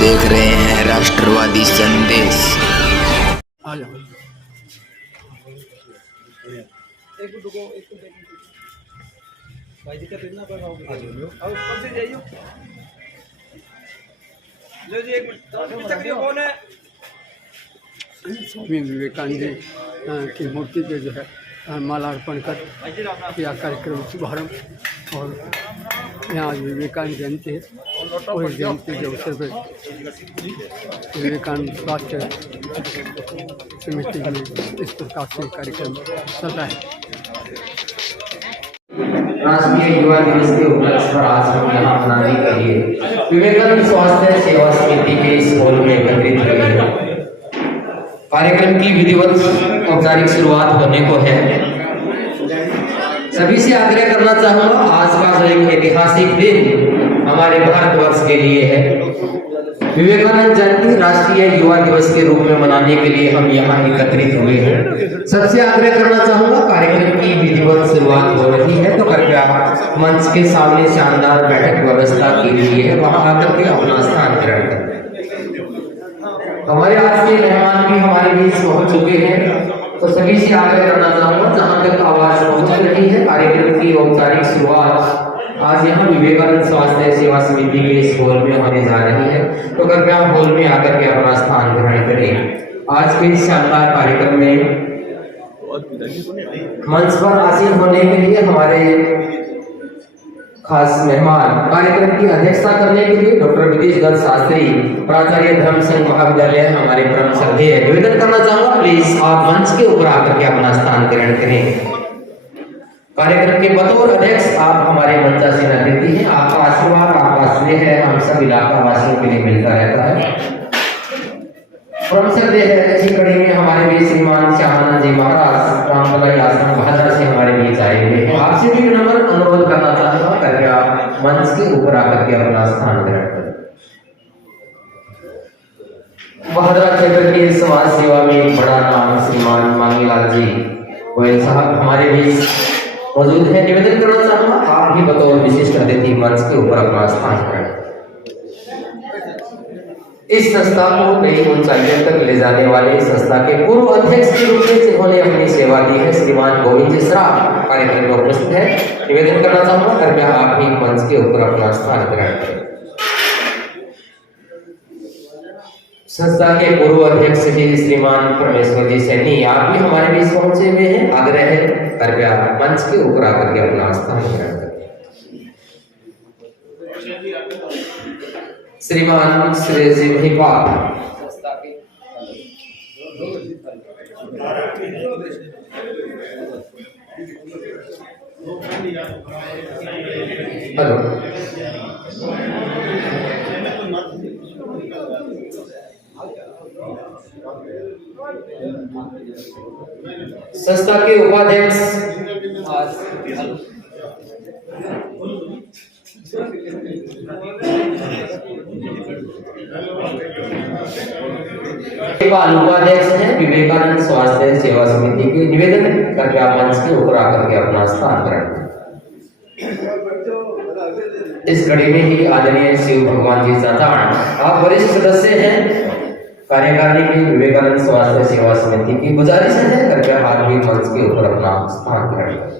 देख रहे हैं राष्ट्रवादी संदेश। आ जाओ। स्वामी विवेकानंद जी की मूर्ति पे जो है माला अर्पण कर किया कार्यक्रम शुभारंभ। और यहाँ आज विवेकानंद जयंती है और इस जयंती के अवसर पर विवेकानंद स्वास्थ्य समिति में इस प्रकार से कार्यक्रम चल रहा है। राष्ट्रीय युवा दिवस के उपलक्ष्य पर आज हम यहाँ मनाने के लिए विवेकानंद स्वास्थ्य सेवा समिति के इस हॉल में एकत्रित हुए हैं। कार्यक्रम की विधिवत औपचारिक शुरुआत होने को है। सभी से आग्रह करना चाहूंगा, आज का जो एक ऐतिहासिक दिन हमारे भारतवर्ष के लिए है। विवेकानंद जयंती राष्ट्रीय युवा दिवस के रूप में मनाने के लिए हम यहाँ एकत्रित हुए हैं। सबसे आग्रह करना चाहूंगा, कार्यक्रम की विधिवत शुरुआत हो रही है तो कृपया मंच के सामने शानदार बैठक व्यवस्था की गई है, वहां आकर के अपना स्थान ग्रहण करें। हमारे आज के मेहमान भी हमारे बीच पहुंच चुके हैं, तो सभी से आग्रह करना चाहूंगा, जहां तक आवाज पहुंच रही है, कार्यक्रम की औपचारिक शुरुआत आज यहाँ विवेकानंद स्वास्थ्य सेवा समिति के इस हॉल में होने जा रही है, तो कृपया हॉल में आकर के अपना स्थान ग्रहण करें। आज के इस शानदार कार्यक्रम में मंच पर आसीन होने के लिए हमारे खास मेहमान, कार्यक्रम की अध्यक्षता करने के लिए डॉक्टर विदेशगत शास्त्री, प्राचार्य धर्म संघ महाविद्यालय, हमारे परम श्रद्धेय। निवेदन करना चाहूंगा, प्लीज आप मंच के ऊपर आकर के अपना स्थान ग्रहण करें। कार्यक्रम के बतौर अध्यक्ष आप हमारे मंचासीन अतिथि हैं। आपका आशीर्वाद, आपका स्नेह हम सब इलाका वासियों के लिए मिलता रहता है। परम श्रद्धेय ऐसी कड़ी में हमारे बीच श्रीमान श्यामानंद जी महाराज रामतलाई आश्रम बहादुर से हमारे बीच आए हुए हैं। आपसे भी विनम्र अनुरोध करना चाहूंगा, करके आप मंच के ऊपर आकर के अपना स्थान ग्रहण करें। बहादुर क्षेत्र के समाज सेवा में बड़ा नाम श्रीमान मांगीलाल जी गोयल साहब हमारे बीच मौजूद है। निवेदन करना चाहूंगा, आप भी बतौर विशिष्ट अतिथि मंच के ऊपर अपना स्थान ग्रहण करें। इस संस्था को नई ऊंचाइयों तक ले जाने वाले संस्था के पूर्व अध्यक्ष के रूप में जिन्होंने अपनी सेवा दी है, श्रीमान गोविंद जी श्राफ कार्यक्रम में उपस्थित है। निवेदन करना चाहूंगा, कृपया आप भी मंच के ऊपर अपना स्थान ग्रहण करें। संस्था के पूर्व अध्यक्ष जी श्रीमान परमेश्वर जी सैनी, आप भी हमारे बीच पहुंचे हुए हैं। आग्रह है, कृपया मंच के ऊपर आकर के अपना स्थान ग्रहण करें। श्रीमान श्री जी महिपाल, हेलो, संस्था के उपाध्यक्ष उपाध्यक्ष हैं विवेकानंद स्वास्थ्य सेवा समिति के। निवेदन करके आप मंच के ऊपर आकर के अपना स्थान ग्रहण करें। इस घड़ी में ही आदरणीय शिव भगवान जी चाचान, आप वरिष्ठ सदस्य हैं कार्यकारिणी की विवेकानंद स्वास्थ्य सेवा समिति की। गुजारिश है, कृपया आप भी मंच के ऊपर अपना स्थान ग्रहण करें।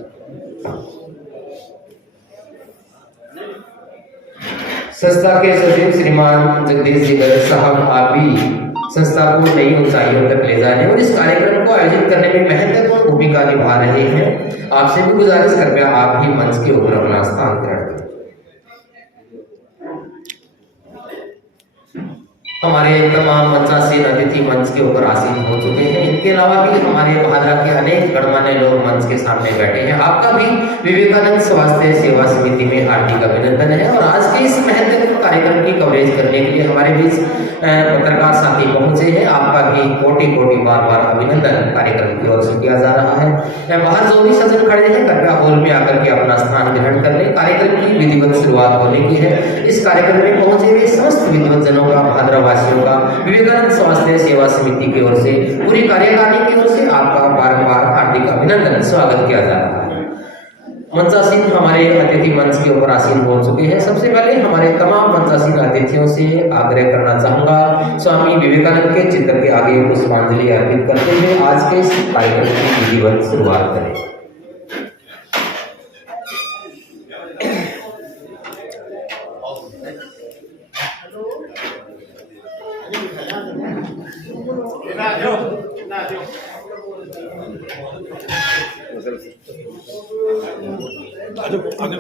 संस्था के सचिव श्रीमान जगदीश जी गर्ग साहब, आप भी संस्था को नई ऊंचाइयों तक ले जाने और इस कार्यक्रम को आयोजित करने में महत्वपूर्ण भूमिका निभा रहे हैं। आपसे भी गुजारिश, कृपया आप भी मंच के ऊपर अपना स्थान ग्रहण करें। हमारे तमाम मंचासीन अतिथि मंच के ऊपर आसीन हो चुके हैं। इनके अलावा भी हमारे भादरा के अनेक गणमान्य लोग मंच के सामने बैठे हैं। आपका भी विवेकानंद स्वास्थ्य सेवा समिति में हार्दिक अभिनंदन है। और आज के इस महत्वपूर्ण कार्यक्रम की कवरेज करने के लिए हमारे बीच पत्रकार साथी पहुंचे हैं। आपका भी कोटि कोटि बार बार अभिनंदन कार्यक्रम की ओर से किया जा रहा है। बाहर जो भी सज्जन खड़े हैं, कृपया हॉल में आकर के अपना स्थान ग्रहण कर लें। कार्यक्रम की विधिवत शुरुआत होने की है। इस कार्यक्रम में पहुंचे हुए समस्त विद्वत जनों का, भादरा वासियों का विवेकानंद स्वास्थ्य सेवा समिति की ओर से, पूरी कार्यकारिणी की ओर से आपका बारंबार हार्दिक अभिनंदन, स्वागत किया जा रहा है। मंचासीन हमारे अतिथि मंच के ऊपर आसीन हो चुके हैं। सबसे पहले हमारे तमाम मंचासीन अतिथियों से आग्रह करना चाहूंगा, स्वामी विवेकानंद के चित्र के आगे पुष्पांजलि अर्पित करते हुए आज के इस कार्यक्रम की विधिवत शुरुआत करें।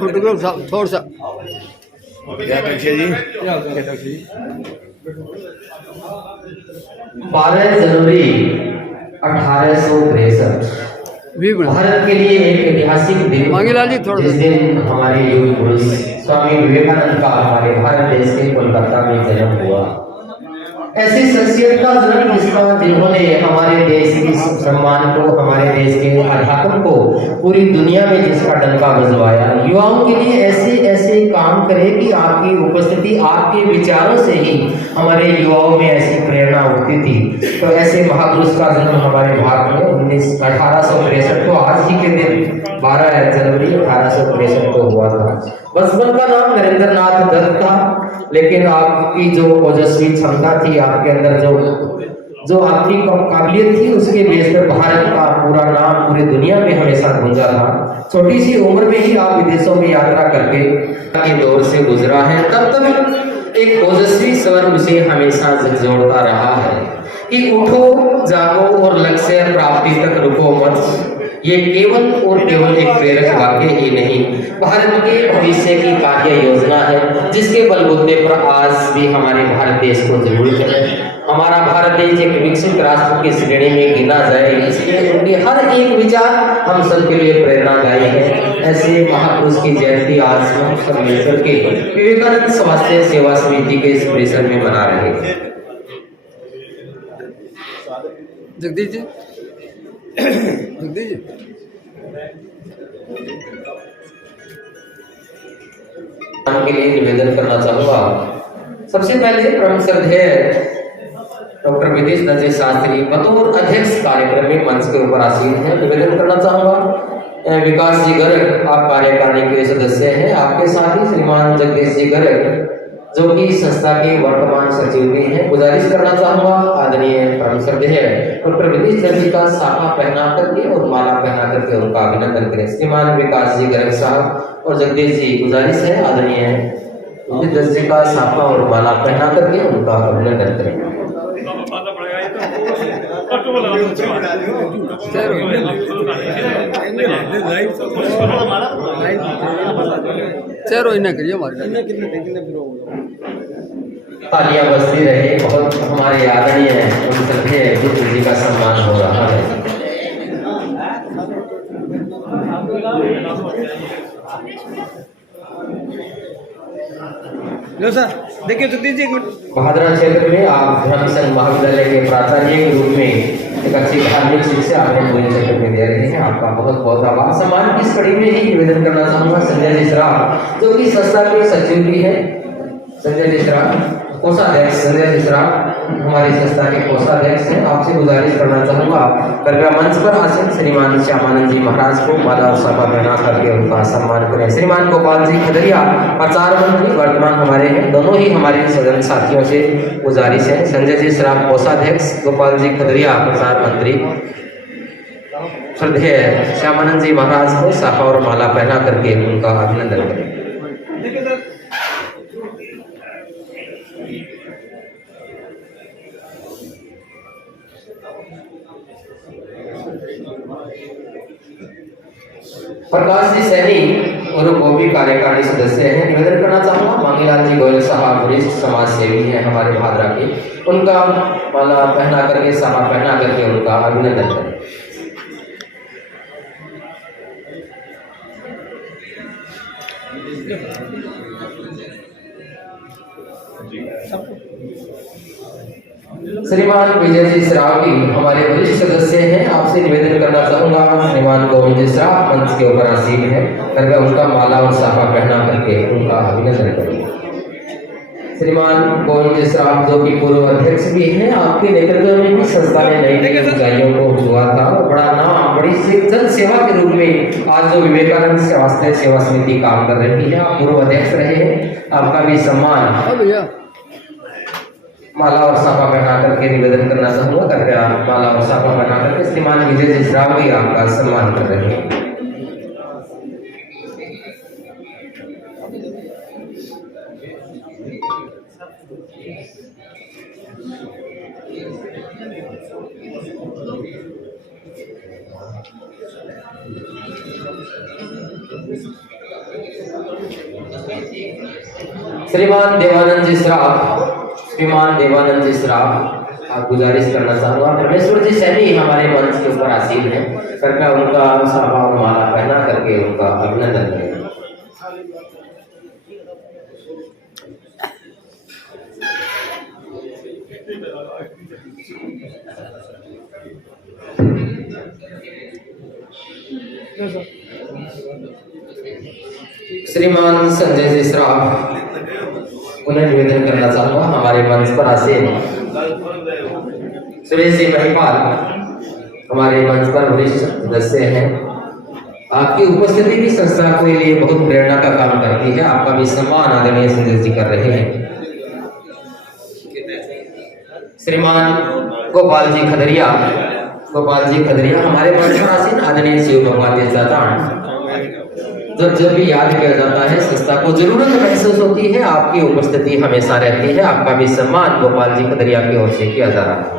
फोटोग्राफ साहब थोड़ा सा क्या पीछे जी 12 जनवरी 1863 भी बना भारत के लिए एक ऐतिहासिक दिन। मांगीलाल जी थोड़ा जिस दिन हमारे युग पुरुष स्वामी विवेकानंद का हमारे भारत देश के कोलकाता में जन्म हुआ। ऐसी शख्सियत का जन्म जिन्होंने हमारे देश के सम्मान को, हमारे देश के अध्यात्म को पूरी दुनिया में जिसका डंका बजवाया। युवाओं के लिए ऐसे ऐसे काम करे कि आपकी उपस्थिति, आपके विचारों से ही हमारे युवाओं में ऐसी प्रेरणा उठती थी। तो ऐसे महापुरुष का जन्म हमारे भारत में 1863 को आज ही के दिन 12 जनवरी 1863 को हुआ था। बचपन का नाम नरेंद्र नाथ दत्त था, लेकिन आपकी जो ओजस्वी क्षमता थी, आपके अंदर जो आपकी काबिलियत थी, उसके बेस पर भारत का पूरा नाम पूरी दुनिया में हमेशा गूंजा था। छोटी सी उम्र में ही आप विदेशों में यात्रा करके के दौर से गुजरा है। तब तक एक ओजस्वी स्वर उसे हमेशा झकझोरता रहा है कि उठो, जागो और लक्ष्य प्राप्ति तक रुको मत। ये केवल और केवल एक प्रेरक वाक्य ही नहीं, भारत के भविष्य की कार्य योजना है, जिसके बलबूते पर आज भी हमारे भारत देश को जरूरत है। हमारा भारत देश एक विकसित राष्ट्र की श्रेणी में गिना जाए, इसलिए उनके हर एक विचार हम सब के लिए प्रेरणादायी है। ऐसे महापुरुष की जयंती आज हम सब मिलकर के विवेकानंद स्वास्थ्य सेवा समिति के इस परिसर में मना रहे हैं। जगदीश जी के लिए निवेदन करना चाहूंगा। सबसे पहले परम श्रद्धेय डॉक्टर विदेश दत्त शास्त्री बतौर अध्यक्ष कार्यक्रम में मंच के ऊपर आसीन है। निवेदन करना चाहूंगा, विकास जी गर्ग आप कार्यकारिणी के सदस्य हैं, आपके साथ ही श्रीमान जगदीश जी गर्ग जो कि संस्था के वर्तमान सचिव भी हैं। गुजारिश करना चाहूंगा आदरणीय परम श्रद्धेय डॉक्टर विदेश दत्त जी का साफा पहना करके और माला पहना करके उनका अभिनंदन करें। श्रीमान विकास जी गर्ग साहब और जगदीश जी, गुजारिश है आदरणीय विदेश दत्त जी का साफा और माला पहना करके उनका अभिनंदन करें। चलो इन्हें करिए हमारे तालियां बजती रहे। बहुत हमारे आदरणीय विदेश जी का सम्मान हो रहा है। लो सर देखिए जगदीश जी बहादुरा क्षेत्र में आप धर्म संघ महाविद्यालय के प्राचार्य के रूप में एक अच्छी धार्मिक शिक्षा अपने पूरे क्षेत्र में दे रहे हैं। आपका बहुत बहुत आभार। सम्मान की इस कड़ी में ही निवेदन करना चाहूंगा संजय जी श्राफ जो कि संस्था के सचिव भी है। संजय जी श्राफ कोषाध्यक्ष, संजय जी श्राफ हमारी संस्था के कोषाध्यक्ष हैं। आपसे गुजारिश करना चाहूंगा, कृपया मंच पर आसीन श्रीमान श्यामानंद जी महाराज को माला और साफा पहना करके उनका सम्मान करें। श्रीमान गोपाल जी खदरिया प्रचार मंत्री वर्तमान हमारे हैं। दोनों ही हमारे सदन साथियों से गुजारिश है, संजय जी श्राफ कोषाध्यक्ष, गोपाल जी खदरिया प्रचार मंत्री, श्रद्धेय श्यामानंद जी महाराज को साफा और माला पहना करके उनका अभिनंदन करें। प्रकाश जी सैनी और वो भी कार्यकारिणी सदस्य हैं। निवेदन करना चाहूंगा, मांगीलाल जी गोयल साहब वरिष्ठ समाज सेवी हैं हमारे भादरा के, उनका माला पहना करके, साफा पहना करके उनका अभिनंदन करें। श्रीमान विजय जी श्रावकी हमारे वरिष्ठ सदस्य हैं। आपसे निवेदन करना चाहूंगा, श्रीमान गोविंद जी श्राव मंच के ऊपर आसीन है, कृपया उनका माला और साफा पहना करके उनका अभिनंदन करें। श्रीमान गोविंद श्राप जो कि पूर्व अध्यक्ष भी हैं, आपके नेतृत्व में भी संस्था ने नई ऊंचाइयों को छुआ था और बड़ा नाम, बड़ी जन सेवा के रूप में आज जो विवेकानंद स्वास्थ्य सेवा समिति काम कर रही है, आप पूर्व अध्यक्ष रहे हैं, आपका भी सम्मान भैया माला और साफा पहना करके निवेदन करना चाहूंगा। कृपया माला और साफा पहना करके श्रीमान विजय जी श्राव भी आपका सम्मान कर रहे हैं। श्रीमान देवानंद जी श्राफ आप गुजारिश करना चाहूंगा। परमेश्वर जी सैनी हमारे मंच के ऊपर आसीन है, कृपया उनका साफा और माला पहना करके उनका अभिनंदन करें। श्रीमान संजय जी श्राफ उन्हें निवेदन करना चाहूंगा। हमारे मंच पर आसीन सुरेश जी महिपाल हमारे मंच पर वरिष्ठ सदस्य हैं, आपकी उपस्थिति भी संस्था के लिए बहुत प्रेरणा का काम करती है, आपका भी सम्मान आदरणीय संजय जी कर रहे हैं। श्रीमान गोपाल जी खदरिया हमारे मंच पर आसीन आदरणीय शिव भगवान जी जब भी याद किया जाता है संस्था को जरूरत महसूस होती है, आपकी उपस्थिति हमेशा रहती है, आपका भी सम्मान गोपाल जी खदरिया की ओर से किया जा रहा है।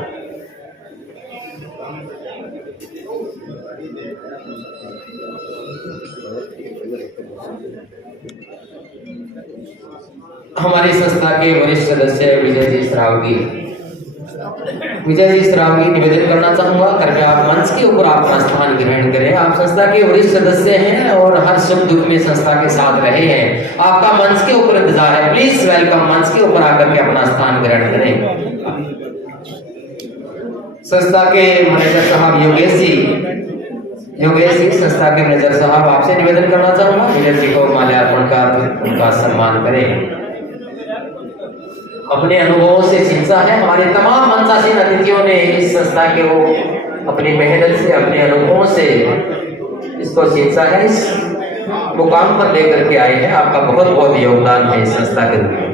हमारी संस्था के वरिष्ठ सदस्य विजय जी श्राव की निवेदन करना चाहूंगा, कृपया आप मंच के ऊपर अपना स्थान ग्रहण करें। आप संस्था के वरिष्ठ सदस्य हैं और हर सुख दुख में संस्था के साथ रहे हैं, आपका मंच के ऊपर इंतजार है, प्लीज वेलकम, मंच के ऊपर आकर के अपना स्थान ग्रहण करें। संस्था के मैनेजर साहब योगेश जी संस्था के मैनेजर साहब आपसे निवेदन करना चाहूंगा, विजय जी को माल्यार्पण कर उनका सम्मान करें। अपने अनुभवों से शिक्षा है, हमारे तमाम मंचासीन अतिथियों ने इस संस्था के वो अपनी मेहनत से अपने अनुभवों से इसको शिक्षा है, इस मुकाम पर लेकर के आए हैं, आपका बहुत बहुत योगदान है इस संस्था के रूप में।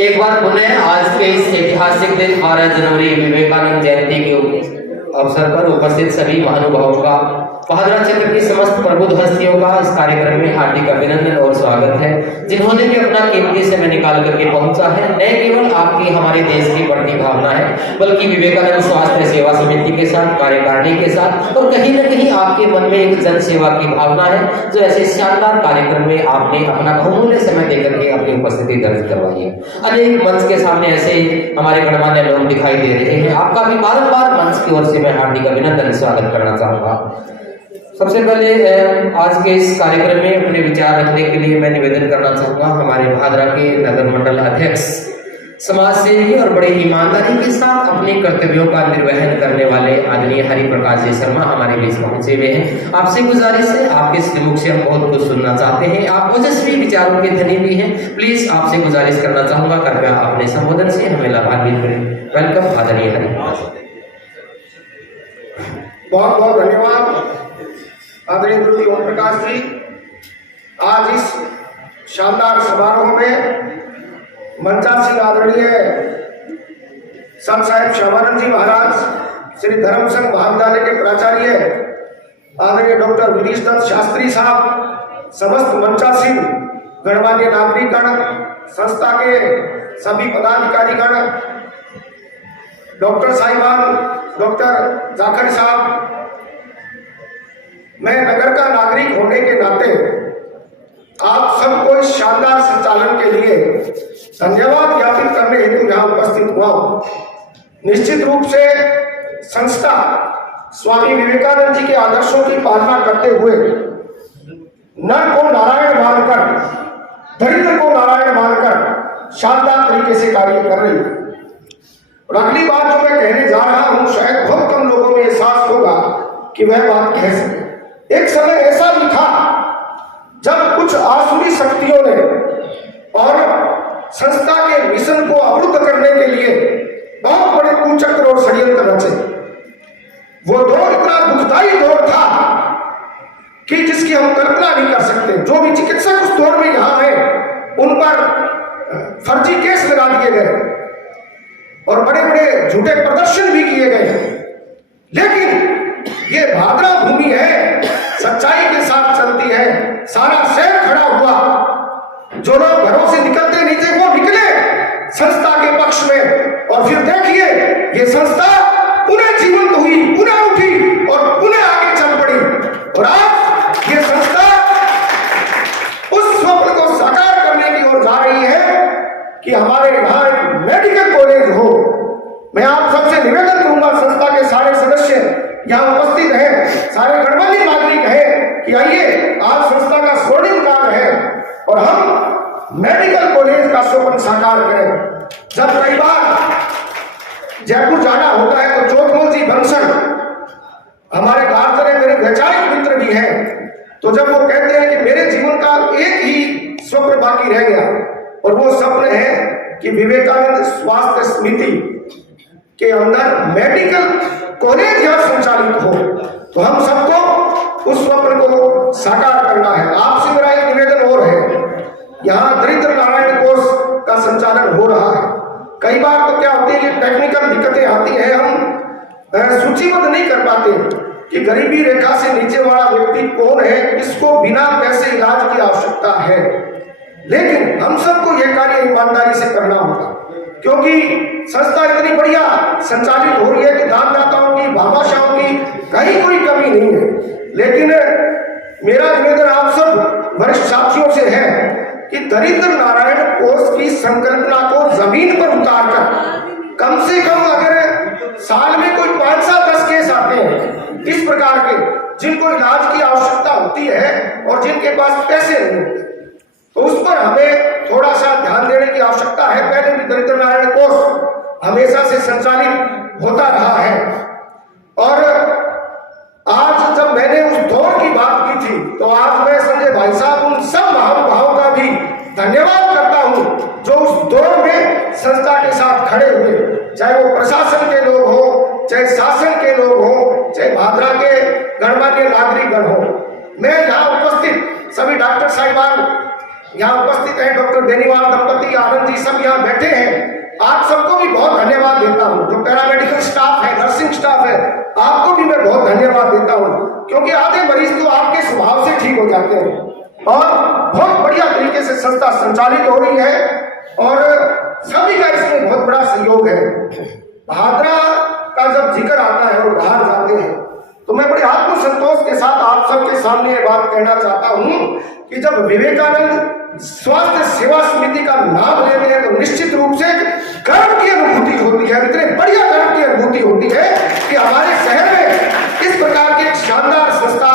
एक बार पुनः आज के इस ऐतिहासिक दिन 12 जनवरी विवेकानंद जयंती के अवसर पर उपस्थित सभी महानुभावों का, भादरा क्षेत्र की समस्त प्रबुद्ध हस्तियों का इस कार्यक्रम में हार्दिक अभिनंदन और स्वागत है, जिन्होंने भी अपना कीमती समय निकाल करके पहुंचा है। न केवल आपकी हमारे देश की बढ़ती भावना है, बल्कि विवेकानंद स्वास्थ्य सेवा समिति के साथ, कार्यकारिणी के साथ, और कहीं न कहीं आपके मन में एक जन सेवा की भावना है, जो ऐसे शानदार कार्यक्रम में आपने अपना बहुमूल्य समय देकर के अपनी उपस्थिति दर्ज करवाई है। अनेक मंच के सामने ऐसे हमारे गणमान्य लोग दिखाई दे रहे हैं, आपका भी बार-बार मंच की ओर से मैं हार्दिक अभिनंदन स्वागत करना चाहूंगा। सबसे पहले आज के इस कार्यक्रम में अपने विचार रखने के लिए मैं निवेदन करना चाहूंगा हमारे भादरा के नगर मंडल अध्यक्ष, समाज सेवी और बड़े ईमानदारी के साथ अपने कर्तव्यों का निर्वहन करने वाले आदरणीय हरि प्रकाश जी शर्मा हमारे बीच पहुंचे हुए हैं। आपसे गुजारिश है, आपके श्रीमुख से हम बहुत कुछ सुनना चाहते हैं, आप ओजस्वी विचारों के धनी भी हैं, प्लीज आपसे गुजारिश करना चाहूंगा, कृपया अपने संबोधन से हमें लाभान्वित करें। वेलकम आदरणीय हरि प्रकाश। बहुत बहुत धन्यवाद आदरणीय गुरु ओम प्रकाश जी। आज इस शानदार समारोह में मंचासीन आदरणीय संत साहिब श्यामानंद जी महाराज, श्री धर्म संघ महाविद्यालय के प्राचार्य आदरणीय डॉक्टर विनीश दत्त शास्त्री साहब, समस्त मंचासीन गणमान्य नागरिकगण, संस्था के सभी पदाधिकारीगण, डॉक्टर साहिबान, डॉक्टर जाखड़ साहब, मैं नगर का नागरिक होने के नाते आप सबको इस शानदार संचालन के लिए धन्यवाद ज्ञापित करने हेतु यहाँ उपस्थित हुआ हूं। निश्चित रूप से संस्था स्वामी विवेकानंद जी के आदर्शों की पालना करते हुए नर को नारायण मानकर, दरिद्र को नारायण मानकर शानदार तरीके से कार्य कर रही है। और अगली बात जो मैं कहने जा रहा हूं शायद बहुत कम लोगों में एहसास होगा कि वह बात कह सके। एक समय ऐसा भी था जब कुछ आसुरी शक्तियों ने और संस्था के मिशन को अवरुद्ध करने के लिए बहुत बड़े कुचक्र और षड्यंत्र रचे। वो दौर इतना दुखदायी दौर था कि जिसकी हम कल्पना नहीं कर सकते। जो भी चिकित्सक उस दौर में यहाँ है उन पर फर्जी केस लगा दिए गए और बड़े बड़े झूठे प्रदर्शन भी किए गए। लेकिन ये भाद्रा भूमि है, सच्चाई के साथ चलती है। सारा शहर खड़ा हुआ, जो लोग घरों से निकलते नहीं थे वो निकले संस्था के पक्ष में, और फिर देखिए ये संस्था पुनः जीवंत हुई, पुनः उठी और पुनः आगे चल पड़ी। और आज ये संस्था उस स्वप्न को साकार करने की ओर जा रही है कि हमारे यहाँ एक मेडिकल कॉलेज हो। मैं आप सबसे निवेदन करूंगा, संस्था के सारे सदस्य यहाँ उपस्थित हैं, सारे गणमान्य नागरिक हैं कि आइए, आज संस्था का स्वर्णिम काल है और हम मेडिकल कॉलेज का स्वप्न साकार करें। जब कई बार जयपुर जाना होता है तो चोटमल जी बंसल हमारे भारत में मेरे वैचारिक मित्र भी हैं, तो जब वो कहते हैं कि मेरे जीवन का एक ही स्वप्न बाकी रह गया और वो स्वप्न है कि विवेकानंद स्वास्थ्य समिति के अंदर मेडिकल कॉलेज यहाँ संचालित हो, तो हम सबको उस स्वप्न को साकार करना है। आपसे मेरा एक निवेदन और है, यहाँ दरिद्र नारायण कोष का संचालन हो रहा है। कई बार तो क्या होती है कि टेक्निकल दिक्कतें आती है, हम सूचीबद्ध नहीं कर पाते कि गरीबी रेखा से नीचे वाला व्यक्ति कौन है, किसको बिना पैसे इलाज की आवश्यकता है। लेकिन हम सबको यह कार्य ईमानदारी से करना होगा, क्योंकि संस्था इतनी बढ़िया संचालित हो रही है कि दानदाताओं की, भामाशाहों की कहीं कोई कमी नहीं है। लेकिन मेरा निवेदन आप सब वरिष्ठ साथियों से है कि दरिद्र नारायण कोष की संकल्पना को जमीन पर उतारकर कम से कम अगर साल में कोई 5-10 केस आते हैं इस प्रकार के, जिनको इलाज की आवश्यकता होती है और जिनके पास पैसे नहीं होते, तो उस पर हमें थोड़ा सा ध्यान देने की आवश्यकता है। पहले भी दरिद्र नारायण कोष हमेशा से संचालित होता रहा है और आज जब मैंने उस दौर की बात की थी तो आज मैं संजय भाई साहब उन सब महानुभावों का भी धन्यवाद करता हूं जो उस दौर में संस्था के साथ खड़े हुए, चाहे वो प्रशासन के लोग हो, चाहे शासन के लोग हो, चाहे भादरा के गणमान्य नागरिकगण हो। मैं यहाँ उपस्थित सभी डॉक्टर साहिबान यहाँ उपस्थित हैं, डॉक्टर बेनीवाल दंपति, आनंद जी सब यहाँ बैठे हैं, आप सबको भी बहुत धन्यवाद देता हूँ। जो पैरामेडिकल स्टाफ है, नर्सिंग स्टाफ है, आपको भी मैं बहुत धन्यवाद देता हूँ, क्योंकि आधे मरीज तो आपके स्वभाव से ठीक हो जाते हैं और बहुत बढ़िया तरीके से संस्था संचालित हो रही है और सभी का इसमें बहुत बड़ा सहयोग है। भादरा का जब जिक्र आता है और बाहर जाते हैं तो मैं बड़े आत्मसंतोष के साथ आप सबके सामने ये बात कहना चाहता हूँ कि जब विवेकानंद स्वास्थ्य सेवा समिति का नाम लेते हैं तो निश्चित रूप से गर्व की अनुभूति होती है, इतने बढ़िया गर्व की अनुभूति होती है कि हमारे शहर में इस प्रकार की एक शानदार संस्था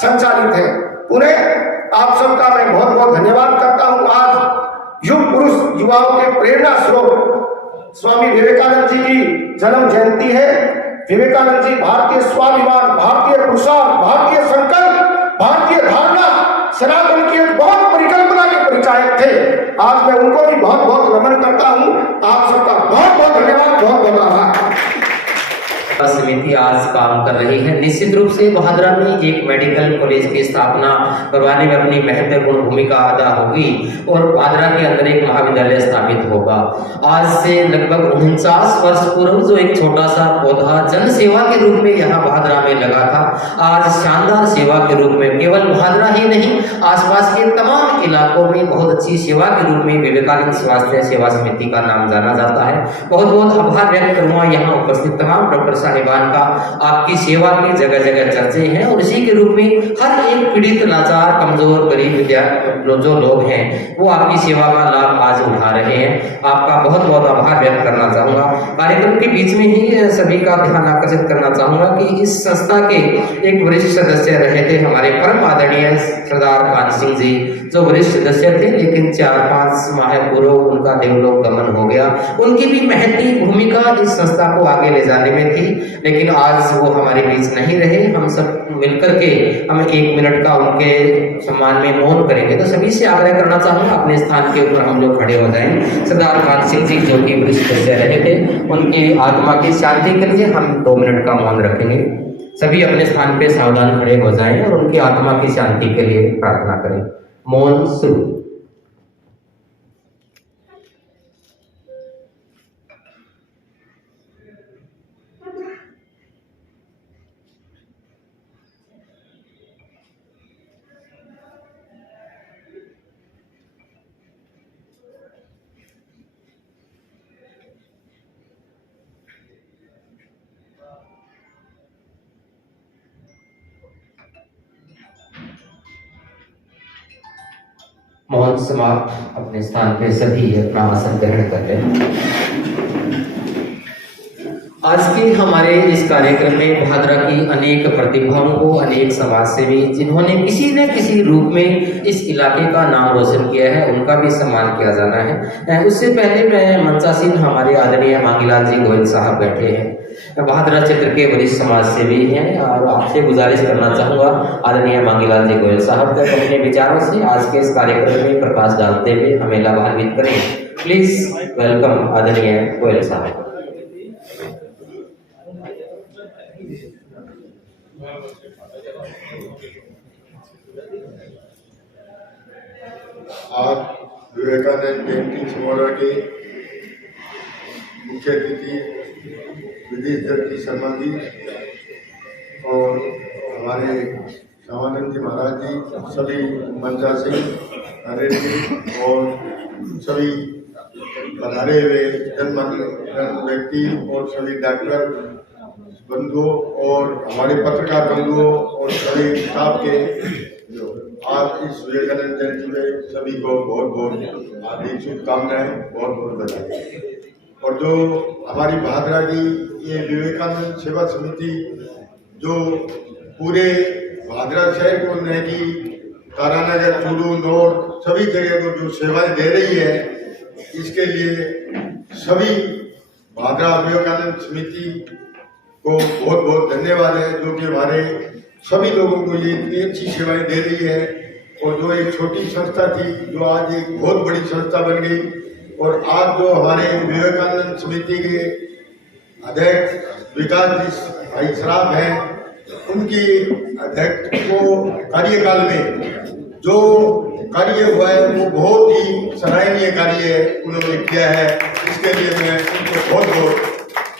संचालित है। उन्हें आप सबका मैं बहुत बहुत धन्यवाद करता हूँ। आज युग पुरुष युवाओं के प्रेरणा स्रोत स्वामी विवेकानंद जी की जन्म जयंती है। विवेकानंद जी भारतीय स्वाभिमान, भारतीय पुरुषार्थ, भारतीय संकल्प, भारतीय धारणा, सनातन की एक बहुत परिकल्पना के परिचायक थे। आज मैं उनको भी बहुत बहुत नमन करता हूँ। आप सबका बहुत बहुत धन्यवाद, बहुत बहुत आभार। समिति आज काम कर रही है। निश्चित रूप से भादरा में एक मेडिकल कॉलेज की स्थापना करवाने में अपनी महत्वपूर्ण भूमिका अदा होगी और भादरा के अंदर एक महाविद्यालय स्थापित होगा। आज से लगभग 49 वर्ष पूर्व जो एक छोटा सा पौधा जन सेवा के रूप में यहाँ भादरा में लगा था, आज शानदार सेवा के रूप में केवल भादरा ही नहीं आसपास के तमाम इलाकों में बहुत अच्छी सेवा के रूप में विवेकानंद स्वास्थ्य सेवा समिति का नाम जाना जाता है। बहुत बहुत आभार व्यक्त करूंगा यहाँ उपस्थित तमाम डॉक्टर साहिबान का। आपकी सेवा के जगह जगह चर्चे हैं और इसी के रूप में हर एक पीड़ित, लाचार, कमजोर, गरीब जो लोग हैं वो आपकी सेवा का लाभ आज उठा रहे हैं। आपका बहुत बहुत आभार व्यक्त करना चाहूंगा। कार्यक्रम के बीच में ही सभी का ध्यान आकर्षित करना चाहूंगा कि इस संस्था के एक वरिष्ठ सदस्य रहे थे हमारे परम आदरणीय सरदार कान सिंह जी, जो वरिष्ठ सदस्य थे, लेकिन 4-5 माह पूर्व उनका देवलोक गमन हो गया। उनकी भी महती भूमिका इस संस्था को आगे ले जाने में थी, लेकिन आज वो हमारे बीच नहीं रहे। हम सब मिलकर के हम 1 मिनट का उनके सम्मान में मौन करेंगे। तो सभी से आग्रह करना चाहूंगा, अपने स्थान के ऊपर हम लोग खड़े हो जाएं। सरदार खान सिंह जी जो कि वरिष्ठ सदस्य रहे थे, उनकी आत्मा की शांति के लिए हम 2 मिनट का मौन रखेंगे। सभी अपने स्थान पे सावधान खड़े हो जाएं और उनकी आत्मा की शांति के लिए प्रार्थना करें। मौन शुरू। मौन समाप्त। अपने स्थान पे सभी अपना आसन ग्रहण कर लें। आज के हमारे इस कार्यक्रम में भादरा की अनेक प्रतिभाओं को, अनेक समाजसेवी जिन्होंने किसी न किसी रूप में इस इलाके का नाम रोशन किया है, उनका भी सम्मान किया जाना है। उससे पहले मैं मंचासीन हमारे आदरणीय मांगीलाल जी गोयल साहब बैठे हैं, भादरा क्षेत्र के वरिष्ठ समाज सेवी हैं, और आपसे गुजारिश करना चाहूँगा आदरणीय मांगीलाल जी गोयल साहब को अपने विचारों से आज के इस कार्यक्रम में प्रकाश डालते हुए हमें लाभान्वित करें। प्लीज वेलकम आदरणीय गोयल साहब। आज विवेकानंद जयंती समारोह के मुख्य अतिथि विदेश दत्त शर्मा जी और हमारे श्यामानंद जी महाराज जी, सभी मंचा सिंह नरेंद्र जी और सभी पधारे हुए जनमानस व्यक्ति और सभी डॉक्टर बंधुओं और हमारे पत्रकार बंधुओं और सभी स्टाफ के आज इस विवेकानंद जयंती में सभी को बहुत बहुत हार्दिक शुभकामनाएं, बहुत बहुत बधाई। और जो हमारी भादरा की ये विवेकानंद सेवा समिति जो पूरे भादरा शहर को नहीं कि तारानगर, चूरू, नौर सभी जगह को जो सेवाएं दे रही है, इसके लिए सभी भादरा विवेकानंद समिति को बहुत बहुत धन्यवाद है, जो कि हमारे सभी लोगों को ये इतनी अच्छी सेवाएं दे रही है। और जो एक छोटी संस्था थी, जो आज एक बहुत बड़ी संस्था बन गई, और आज जो हमारे विवेकानंद समिति के अध्यक्ष विकास जी भाई सराफ हैं, उनकी अध्यक्ष को कार्यकाल में जो कार्य हुआ है वो बहुत ही सराहनीय कार्य उन्होंने किया है। इसके लिए मैं उनको बहुत बहुत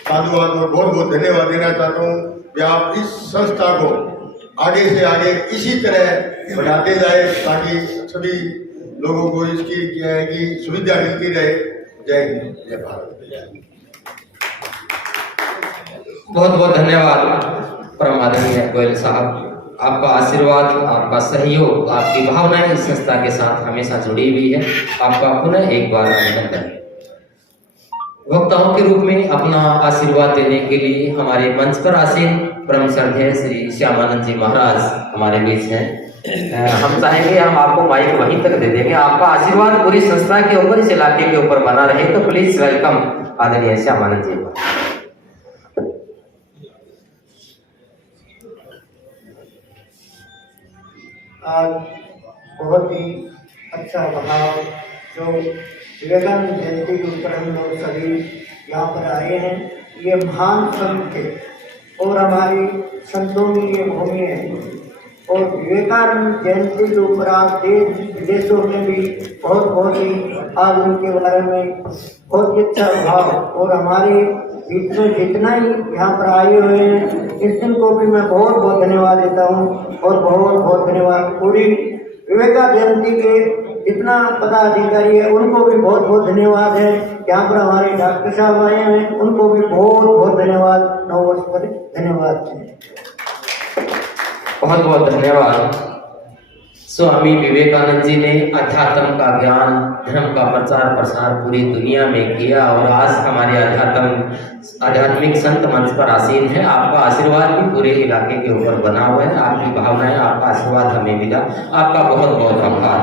साधुवाद और बहुत बहुत धन्यवाद देना चाहता हूँ कि आप इस संस्था को आगे से आगे इसी तरह बढ़ाते जाए, ताकि सभी लोगों को इसकी क्या है कि सुविधा मिलती रहे। जय हिंद, जय भारत। बहुत बहुत धन्यवाद परम आदरणीय गोयल साहब। आपका आशीर्वाद, आपका सहयोग, आपकी भावनाएं इस संस्था के साथ हमेशा जुड़ी हुई है। आपका पुनः एक बार अभिनंदन। वक्ताओं के रूप में अपना आशीर्वाद देने के लिए हमारे मंच पर आसीन परम श्रद्धेय श्री श्यामानंद जी महाराज हमारे बीच हैं। हम चाहेंगे हम आपको माइक वहीं तक दे देंगे। आपका आशीर्वाद पूरी संस्था के ऊपर, इस इलाके के ऊपर बना रहे। तो प्लीज वेलकम आदरणीय श्यामानंद जी। आज बहुत ही अच्छा भाव जो विवेकानंद जयंती के ऊपर हम लोग सभी यहाँ पर आए हैं। ये महान संत थे और हमारी संतों की ये भूमि है। और विवेकानंद जयंती के ऊपर आज देश विदेशों में भी बहुत ही आज उनके बारे में बहुत ही अच्छा भाव, और हमारे बीच में जितना ही यहाँ पर आए हुए हैं इस दिन को भी मैं बहुत बहुत धन्यवाद देता हूँ। और बहुत बहुत धन्यवाद पूरी विवेकानंद जयंती के जितना पदाधिकारी है उनको भी बहुत बहुत धन्यवाद है। यहाँ पर हमारे डॉक्टर साहब आए हैं, उनको भी बहुत बहुत धन्यवाद, 9 वर्ष पर धन्यवाद। बहुत बहुत धन्यवाद स्वामी विवेकानंद जी ने अध्यात्म का ज्ञान, धर्म का प्रचार प्रसार पूरी दुनिया में किया और आज हमारे आध्यात्मिक संत मंच पर आसीन है। आपका आशीर्वाद भी पूरे इलाके के ऊपर बना हुआ है। आपकी भावनाएं, आपका आशीर्वाद हमें मिला, आपका बहुत बहुत आभार।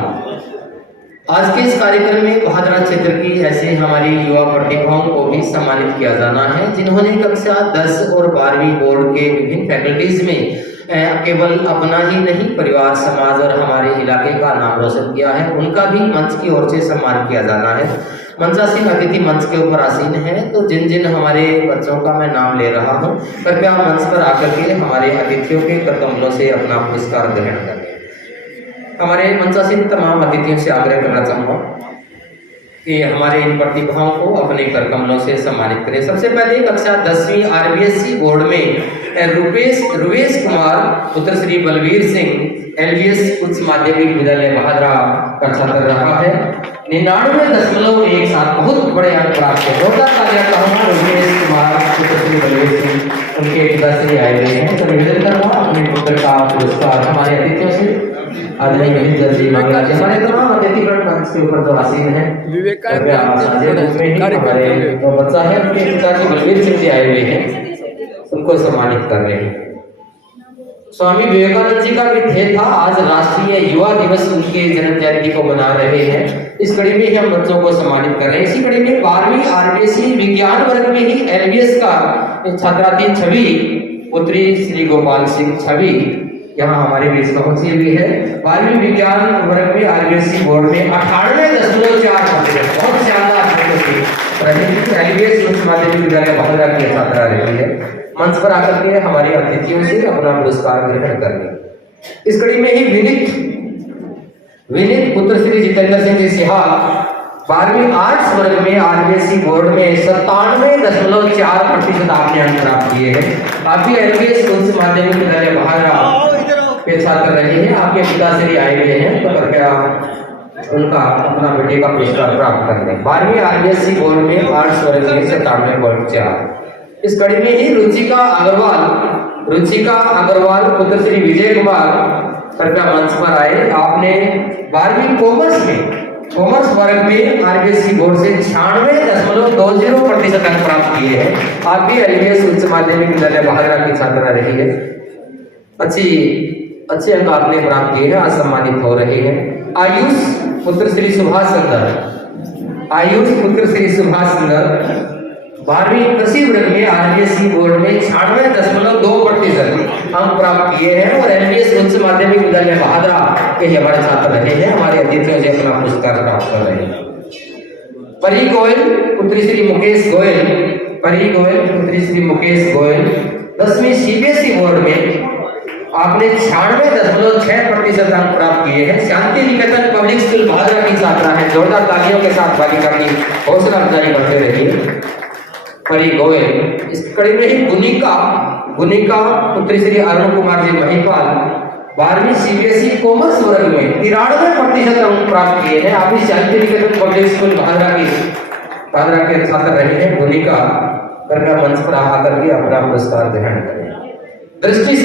आज के इस कार्यक्रम में बहादुरा क्षेत्र की ऐसे हमारी युवा प्रतिभाओं को भी सम्मानित किया जाना है जिन्होंने कक्षा 10 और 12वीं बोर्ड के विभिन्न फैकल्टीज में केवल अपना ही नहीं, परिवार, समाज और हमारे इलाके का नाम रोशन किया है। उनका भी मंच की ओर से सम्मान किया जाना है। मंचासीन अतिथि मंच के ऊपर आसीन है, तो जिन जिन हमारे बच्चों का मैं नाम ले रहा हूँ, कृपया मंच पर आकर के हमारे अतिथियों के करकमलों से अपना पुरस्कार ग्रहण करें। हमारे मंचासीन तमाम अतिथियों से आग्रह करना चाहूँगा कि हमारे इन प्रतिभाओं को अपने करकमलों से सम्मानित करें। सबसे पहले कक्षा 10वीं RBSC बोर्ड में रुवेश कुमार पुत्र श्री बलवीर सिंह LBS उच्च माध्यमिक विद्यालय बहादुरा का छात्र रहा है। 99.17 बहुत बड़े अंक प्राप्त है। जोरदार तालियां करूंगा रुवेश कुमार पुत्र श्री बलवीर सिंह, उनके पिता श्री आए हुए हैं, तो निवेदन करूंगा अपने पुत्र का पुरस्कार हमारे अतिथियों से आदरणीय विवेक जी मंगला जी, हमारे तमाम अतिथिगण मंच के ऊपर जो आसीन है, हमारे जो बच्चा है उनके पिताजी बलवीर सिंह जी आए हुए हैं, उनको सम्मानित कर रहे हैं। स्वामी विवेकानंद जी का भी ध्येय था, आज राष्ट्रीय युवा दिवस उनके जन्म जयंती को मना रहे हैं। इस कड़ी में ही हम बच्चों को सम्मानित कर रहे हैं। इसी कड़ी में 12वीं RBSC विज्ञान वर्ग में ही LBS का छात्रा थी छवि पुत्री श्री गोपाल सिंह छवि, यहाँ हमारे बीच पहुंची हुई है। 12वीं विज्ञान वर्ग में RBSC बोर्ड में 98.4%, बहुत शानदार LBS उच्च माध्यमिक विद्यालय बहादुरा की छात्रा रही है। मंच पर आकर के हमारे अतिथियों से अपना पुरस्कार ग्रहण करेंगे। इस कड़ी में ही विनीत पुत्र श्री जितेंद्र सिंह जी सिहा 12वीं आर्ट्स वर्ग में RBSC बोर्ड में 97.4% आपने अंक प्राप्त किए हैं। आप भी LBS उच्च माध्यमिक विद्यालय बहादुरा के छात्र रहे हैं। आपके पिता श्री आए हुए हैं, तो कृपया उनका अपना बेटे का पुरस्कार प्राप्त कर लें। 12वीं RBSC बोर्ड में आर्ट्स वर्ग में 97.4। इस कड़ी में ही रुचिका अग्रवाल पुत्र श्री विजय कुमार कृपया मंच पर आए। आपने 12वीं कॉमर्स वर्ग में RBSC बोर्ड से 96.20% अंक प्राप्त किए हैं। आप भी LBS उच्च माध्यमिक विद्यालय बहादुरा की छात्रा रही है। अच्छे अंक आपने प्राप्त किए हैं, आज सम्मानित हो रहे हैं। आयुष पुत्र श्री सुभाष सुंदर 12वीं कृषि वर्ग में RBSC बोर्ड में 96.2% अंक प्राप्त किए हैं और LBS उच्च माध्यमिक विद्यालय बहादुरा के हमारे छात्र रहे हैं। हमारे अतिथियों से अपना पुरस्कार प्राप्त कर रहे हैं। परी गोयल पुत्री श्री मुकेश गोयल 10वीं CBSE बोर्ड में आपने 96.6% अंक प्राप्त किए हैं। शांति निकेतन पब्लिक स्कूल बहादुरा की छात्रा है। जोरदार तालियों के साथ बालिका की हौसला अफजाई करते रहिए। परी गोयल। इस कड़ी में ही गुनिका पुत्री श्री अरुण कुमार जी महिपाल 12वीं CBSE कॉमर्स वर्ग में 93% अंक प्राप्त किए हैं। आप भी शांति निकेतन पब्लिक स्कूल बहादुरा के छात्र रहे हैं। गुनिका कृपया मंच पर आकर के अपना पुरस्कार ग्रहण करें। दृष्टि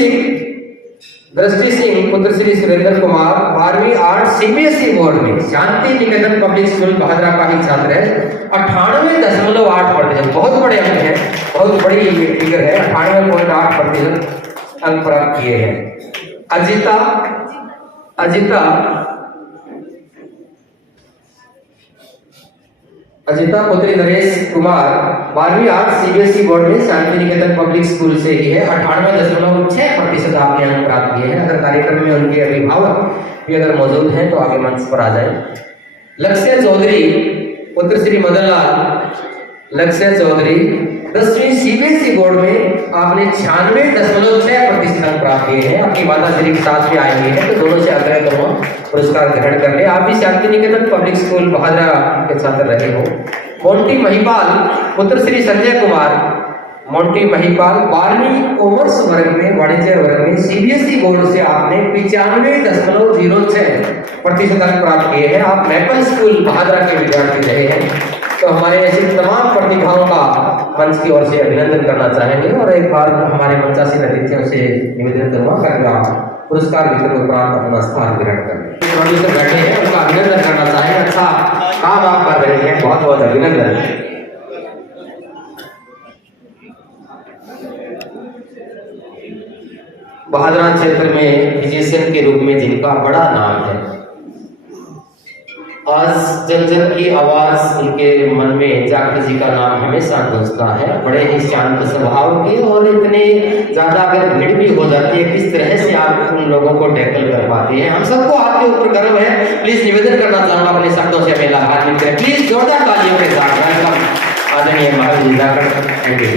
सिंह पुत्र श्री सुरेंद्र कुमार 12वीं आर्ट्स CBSE बोर्ड में शांति निकेतन पब्लिक स्कूल बहादुरा का ही छात्र है। 98.8%, बहुत बड़े अंक हैं, बहुत बड़ी फिगर है। 98.8% अंक प्राप्त किए हैं। अजिता पुत्री नरेश कुमार 12वीं आर्ट्स CBSE बोर्ड में शांति निकेतन पब्लिक स्कूल से ही है। 98.6% आपने अंक प्राप्त किए हैं। अगर कार्यक्रम में उनके अभिभावक भी अगर मौजूद हैं तो आगे मंच पर आ जाए। लक्ष्य चौधरी पुत्र श्री मदनलाल 10वीं CBSE बोर्ड में आपने 96.6% अंक प्राप्त किए हैं। आपकी माता श्री के साथ भी आए हुए हैं, तो दोनों से आग्रह करूंगा पुरस्कार ग्रहण कर ले। आप भी शांति निकेतन पब्लिक स्कूल बहादुरा के छात्र रहे हो। मोंटी महिपाल पुत्र श्री संजय कुमार 12वीं कॉमर्स वर्ग में वाणिज्य वर्ग में CBSE बोर्ड से आपने 95.06% अंक प्राप्त किए हैं। आप मैपल स्कूल बहादुरा के विद्यार्थी रहे हैं, तो हमारे ऐसे तमाम प्रतिभाओं का मंच की ओर से अभिनंदन करना चाहेंगे और एक बार हमारे मंचासीन अतिथियों से निवेदन करूंगा कि आप पुरस्कार वितरण उपरांत अपना स्थान ग्रहण करें। प्रोड्यूसर बैठे हैं, उनका अभिनंदन करना चाहें। अच्छा काम आप कर रहे हैं, बहुत बहुत अभिनंदन। बहादुरा क्षेत्र में फिजिशियन के रूप में जिनका बड़ा नाम है, आज जन जन की आवाज उनके मन में जाखड़ जी का नाम हमेशा गूंजता है। बड़े ही शांत स्वभाव के, और इतने ज्यादा अगर भीड़ भी हो जाती है, किस तरह से आप उन लोगों को टैकल कर पाते हैं, हम सबको आपके ऊपर गर्व है। प्लीज निवेदन करना चाहूंगा अपने शब्दों से हमें लाभान्वित करें। प्लीज जोरदार तालियों के साथ वेलकम आदरणीय महाराज जी जाखड़। Thank you.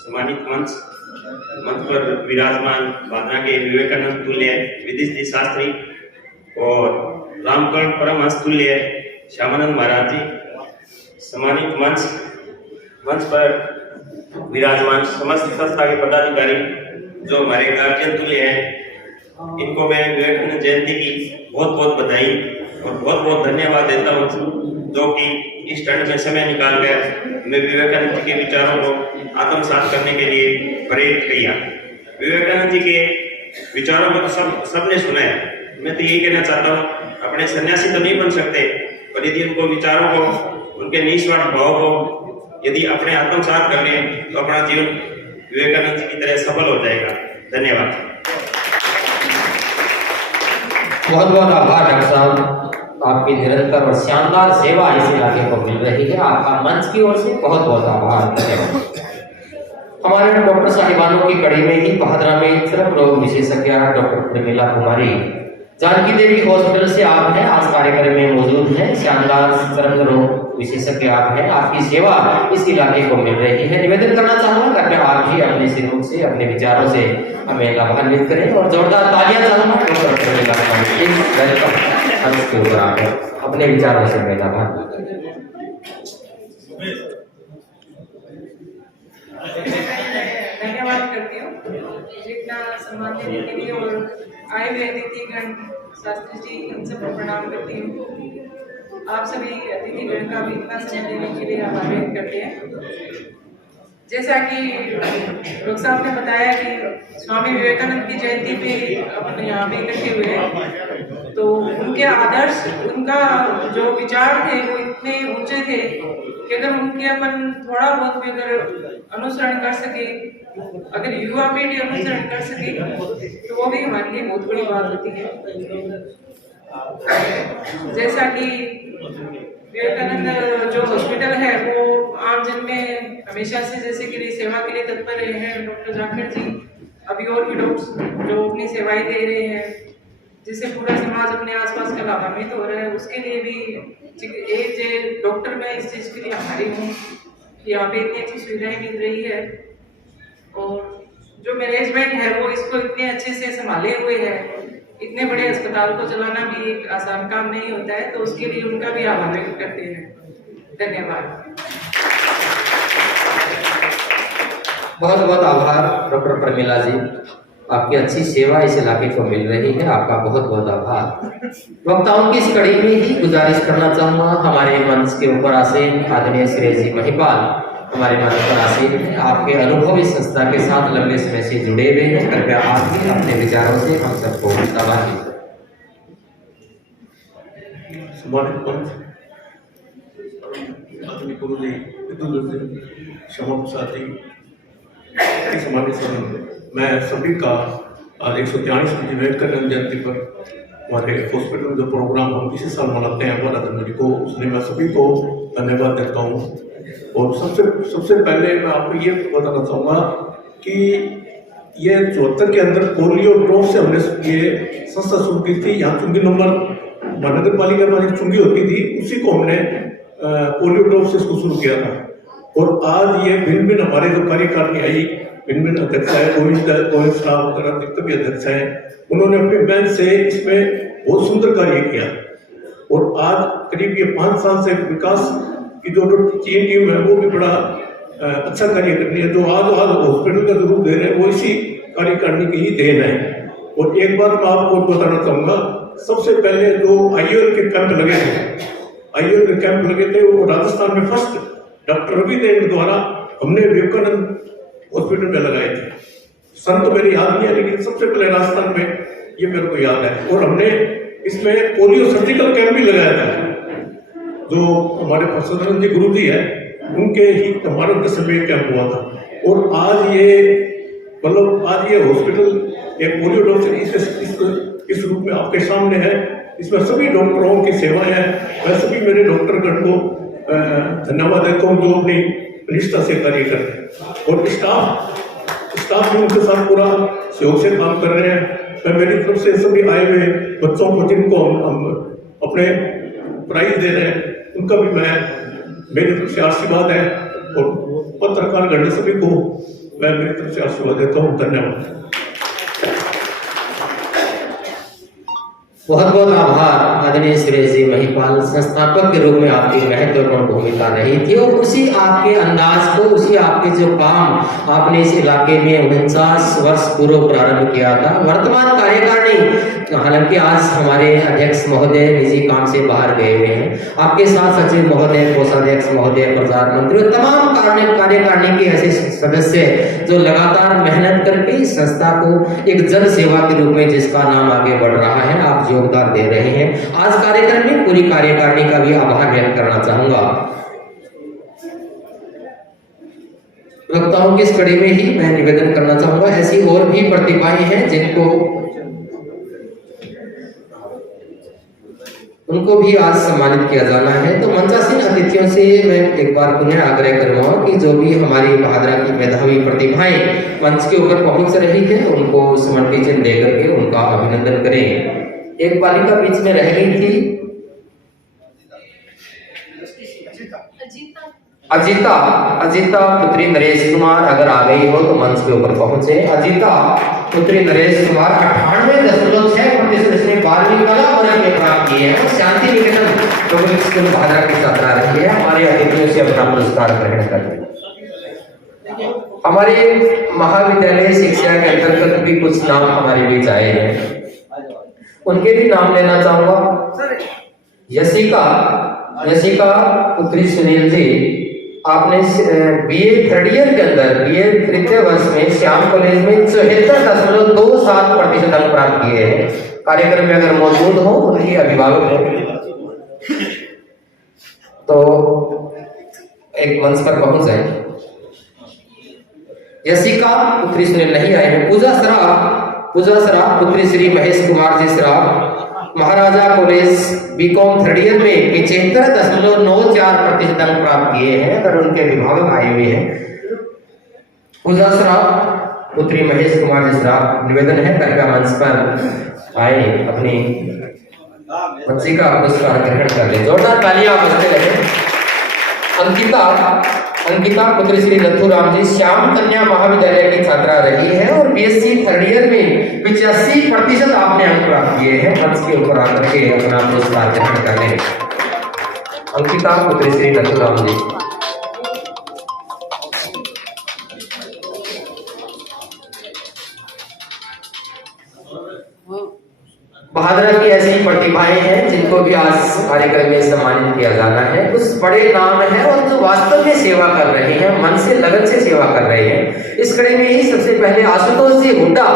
सम्मानित मंच पर विराजमान भादरा के विवेकानंद तुल्य विदित शास्त्री और रामकर्ण परमहंस तुल्य श्यामानंद महाराज जी, सम्मानित मंच पर विराजमान समस्त संस्था के पदाधिकारी जो हमारे गार्जियन तुल्य हैं, इनको मैं विवेकानंद जयंती की बहुत बहुत बधाई और बहुत बहुत धन्यवाद देता हूँ, जो कि इस टर्न में समय निकाल कर मैं विवेकानंद जी के विचारों को आत्मसात करने के लिए प्रेरित किया। विवेकानंद जी के विचारों को तो सबने सुना है। मैं तो यही कहना चाहता हूँ, अपने सन्यासी तो नहीं बन सकते, पर यदि उनको विचारों को, उनके निस्वार्थ भाव को यदि अपने आत्मसात कर लें तो अपना जीवन विवेकानंद जी की तरह सफल हो जाएगा। धन्यवाद। बहुत बहुत आभार डॉक्टर साहब, आपकी निरंतर और शानदार सेवा इस इलाके को मिल रही है। आपका मंच की ओर से बहुत बहुत आभार। हमारे डॉक्टर साहिबानों की कड़ी में ही बहादुरा में चर्म रोग विशेषज्ञ डॉक्टर प्रमिला कुमारी जानकी देवी हॉस्पिटल से आप हैं, आज कार्यक्रम में मौजूद हैं। शानदार चर्म रोग विशेषज्ञ आप हैं, आपकी सेवा इस इलाके को मिल रही है। निवेदन करना चाहूंगा कृपया आप भी अपने सिरों से, अपने विचारों से हमें लाभान्वित करें और जोरदार तालियां चाहूंगा डॉक्टर प्रमिला कुमारी के ऊपर आकर अपने विचारों से हमें लाभान्वित करें। धन्यवाद करती हूँ इतना सम्मान देने के लिए, और आए हुए अतिथिगण शास्त्री जी, इन सबको प्रणाम करती हूँ। आप सभी अतिथिगण का भी इतना समय देने के लिए आभार व्यक्त करते हैं। जैसा कि डॉक्टर साहब ने बताया कि स्वामी विवेकानंद की जयंती पे अपन यहाँ पे इकट्ठे हुए हैं, तो उनके आदर्श, उनका जो विचार थे वो इतने ऊंचे थे कि अगर उनके अपन थोड़ा बहुत भी अगर अनुसरण कर सके, अगर युवा पीढ़ी अनुसरण कर सके, तो वो भी हमारे लिए बहुत बड़ी बात होती है। जैसा कि विवेकानंद जो हॉस्पिटल है वो आम जन में हमेशा से जैसे कि सेवा के लिए तत्पर रहे हैं डॉक्टर जाखड़ जी, अभी और भी डॉक्टर जो अपनी सेवाएं दे रहे हैं, जिससे पूरा समाज अपने आसपास का लाभान्वित हो रहा है, उसके लिए भी एक डॉक्टर मैं इस चीज़ के लिए आभारी हूँ कि यहाँ पे इतनी अच्छी सुविधाएं मिल रही है, और जो मैनेजमेंट है वो इसको इतने अच्छे से संभाले हुए है। इतने बड़े अस्पताल को चलाना भी एक आसान काम नहीं होता है, तो उसके लिए उनका भी आभार व्यक्त करते हैं। धन्यवाद। बहुत बहुत आभार डॉक्टर प्रमिला जी, आपकी अच्छी सेवा इस इलाके को मिल रही है, आपका बहुत बहुत आभार। वक्ताओं की इस कड़ी में ही गुजारिश करना चाहूँगा, हमारे मंच के ऊपर आसीन आदरणीय श्री जी महिपाल हमारे मंच पर आसीन हैं, आपके अनुभव इस संस्था के साथ लंबे समय से जुड़े हुए हैं, कृपया आप भी अपने विचारों से हम सबको लाभान्वित करें। मैं सभी का आज 143वीं विवेकानंद जयंती पर हमारे हॉस्पिटल में जो प्रोग्राम हम इसी साल मनाते हैं हमारा जनवरी को, उसमें मैं सभी को धन्यवाद देता हूँ। और सबसे पहले मैं आपको ये बताना चाहूँगा कि ये 74 के अंदर पोलियो ड्रॉप से हमने ये संस्था शुरू की थी। यहाँ चुंगी नंबर महानगर पालिका में चुंगी होती थी, उसी को हमने पोलियो ड्रॉप से इसको शुरू किया था। और आज ये भिन्न भिन्न हमारे जो कार्यकारिणी आई, भिन्न भिन्न अध्यक्ष है, गोविंद साहब वगैरह भी अध्यक्ष है, उन्होंने अपनी मेहनत से इसमें बहुत सुंदर कार्य किया। और आज करीब ये 5 साल से विकास की जो टीम है वो भी बड़ा अच्छा कार्य कर रही है। जो आज हॉस्पिटल का जो रूप दे रहे हैं वो इसी कार्यकारिणी की ही देन है। और एक बात मैं आपको बताना चाहूँगा, सबसे पहले जो आईओएल के कैंप लगे थे वो राजस्थान में फर्स्ट डॉक्टर रवि देव द्वारा हमने विवेकानंद हॉस्पिटल में लगाए थे। संत मेरे याद नहीं है, लेकिन सबसे पहले राजस्थान में ये मेरे को याद है। और हमने इसमें पोलियो सर्जिकल कैंप भी लगाया था। जो हमारे सदानंद जी गुरु जी है, उनके ही हमारे दस में कैंप हुआ था। और आज ये मतलब आज ये हॉस्पिटल एक पोलियो डॉक्टर इस रूप में आपके सामने है। इसमें सभी डॉक्टरों की सेवाएं हैं। मैं सभी मेरे डॉक्टरगण को धन्यवाद देता हूँ जो अपनी निष्ठा से कार्य करते हैं। और स्टाफ भी उनके साथ पूरा सहयोग से काम कर रहे हैं। मैं मेरी तरफ से सभी आए हुए बच्चों को जिनको हम अपने प्राइज दे रहे हैं, उनका भी मेरी तरफ से आशीर्वाद है। और पत्रकार गण सभी को मैं मेरी तरफ से आशीर्वाद देता हूँ। धन्यवाद। बहुत बहुत आभार आदरणीय सुरेश जी महिपाल। संस्थापक के रूप में आपकी महत्वपूर्ण भूमिका रही थी और उसी आपके अंदाज को, उसी आपके जो काम आपने इस इलाके में 49 वर्ष पूर्व प्रारंभ किया था। वर्तमान कार्यकारिणी, हालांकि आज हमारे अध्यक्ष महोदय निजी काम से बाहर गए हुए हैं, आपके साथ सचिव महोदय, कोषाध्यक्ष महोदय, प्रचार मंत्री और तमाम कार्यकारिणी के ऐसे सदस्य जो लगातार मेहनत करके इस संस्था को एक जन सेवा के रूप में जिसका नाम आगे बढ़ रहा है, आप योगदान दे रहे हैं। आज कार्यक्रम में पूरी कार्यकारिणी का भी आभार व्यक्त करना चाहूंगा। वक्ताओं की इस कड़ी में ही मैं निवेदन करना चाहूंगा, ऐसी और भी प्रतिभाएं हैं जिनको उनको भी आज सम्मानित किया जाना है। तो मंचासीन अतिथियों से मैं एक बार पुनः आग्रह करूंगा कि जो भी हमारी बहादुरा की मेधावी प्रतिभाएं मंच के ऊपर पहुंच रही है, उनको स्मृति चिन्ह देकर के उनका अभिनंदन करें। एक बालिका बीच में रह गई थी, अजीता पुत्री नरेश कुमार, अगर आ गई हो तो मंच के ऊपर पहुंचे। अजीता पुत्री नरेश कुमार 98.6% इसने 12वीं कला वर्ग में प्राप्त किए हैं। शांति निकेतन पब्लिक स्कूल बहादुरा की छात्रा रही है। हमारे अतिथियों से अपना पुरस्कार ग्रहण करें। हमारे महाविद्यालय शिक्षा के अंतर्गत भी कुछ नाम हमारे बीच आए हैं, उनके भी नाम लेना चाहूंगा। यशिका पुत्री सुनील जी, आपने बीए 3rd ईयर के अंदर, बीए 3य वर्ष में श्याम कॉलेज में 74.27% अंक प्राप्त किए हैं। कार्यक्रम में अगर मौजूद हो, उनकी अभिभावक हो तो एक मंच पर पहुंच जाए। यशिका पुत्री सुनील नहीं आए हैं। पूजा सराफ पुत्री श्री महेश कुमार जी सराफ, महाराजा कॉलेज बीकॉम 3rd ईयर में 75.94% अंक प्राप्त किए हैं। अगर उनके अभिभावक आए हुए हैं। पूजा सराफ पुत्री महेश कुमार जी सराफ, निवेदन है कृपया मंच पर आए, अपनी बच्ची का पुरस्कार ग्रहण कर ले। जोरदार तालियां बजते रहे। अंकिता पुत्री श्री नथुराम जी, श्याम कन्या महाविद्यालय की छात्रा रही है और बीएससी 3rd ईयर में 85% आपने अंक प्राप्त किए हैं। मंच के ऊपर आकर के अपना पुरस्कार ग्रहण कर लें। अंकिता पुत्री श्री नथुराम जी। बहादुरा की ऐसी प्रतिभाएं हैं जिनको भी आज कार्यक्रम में सम्मानित किया जाना है। कुछ बड़े नाम हैं और जो वास्तव में सेवा कर रहे हैं, मन से लगन से सेवा कर रहे हैं। इस कड़ी में ही सबसे पहले आशुतोष जी हुड्डा,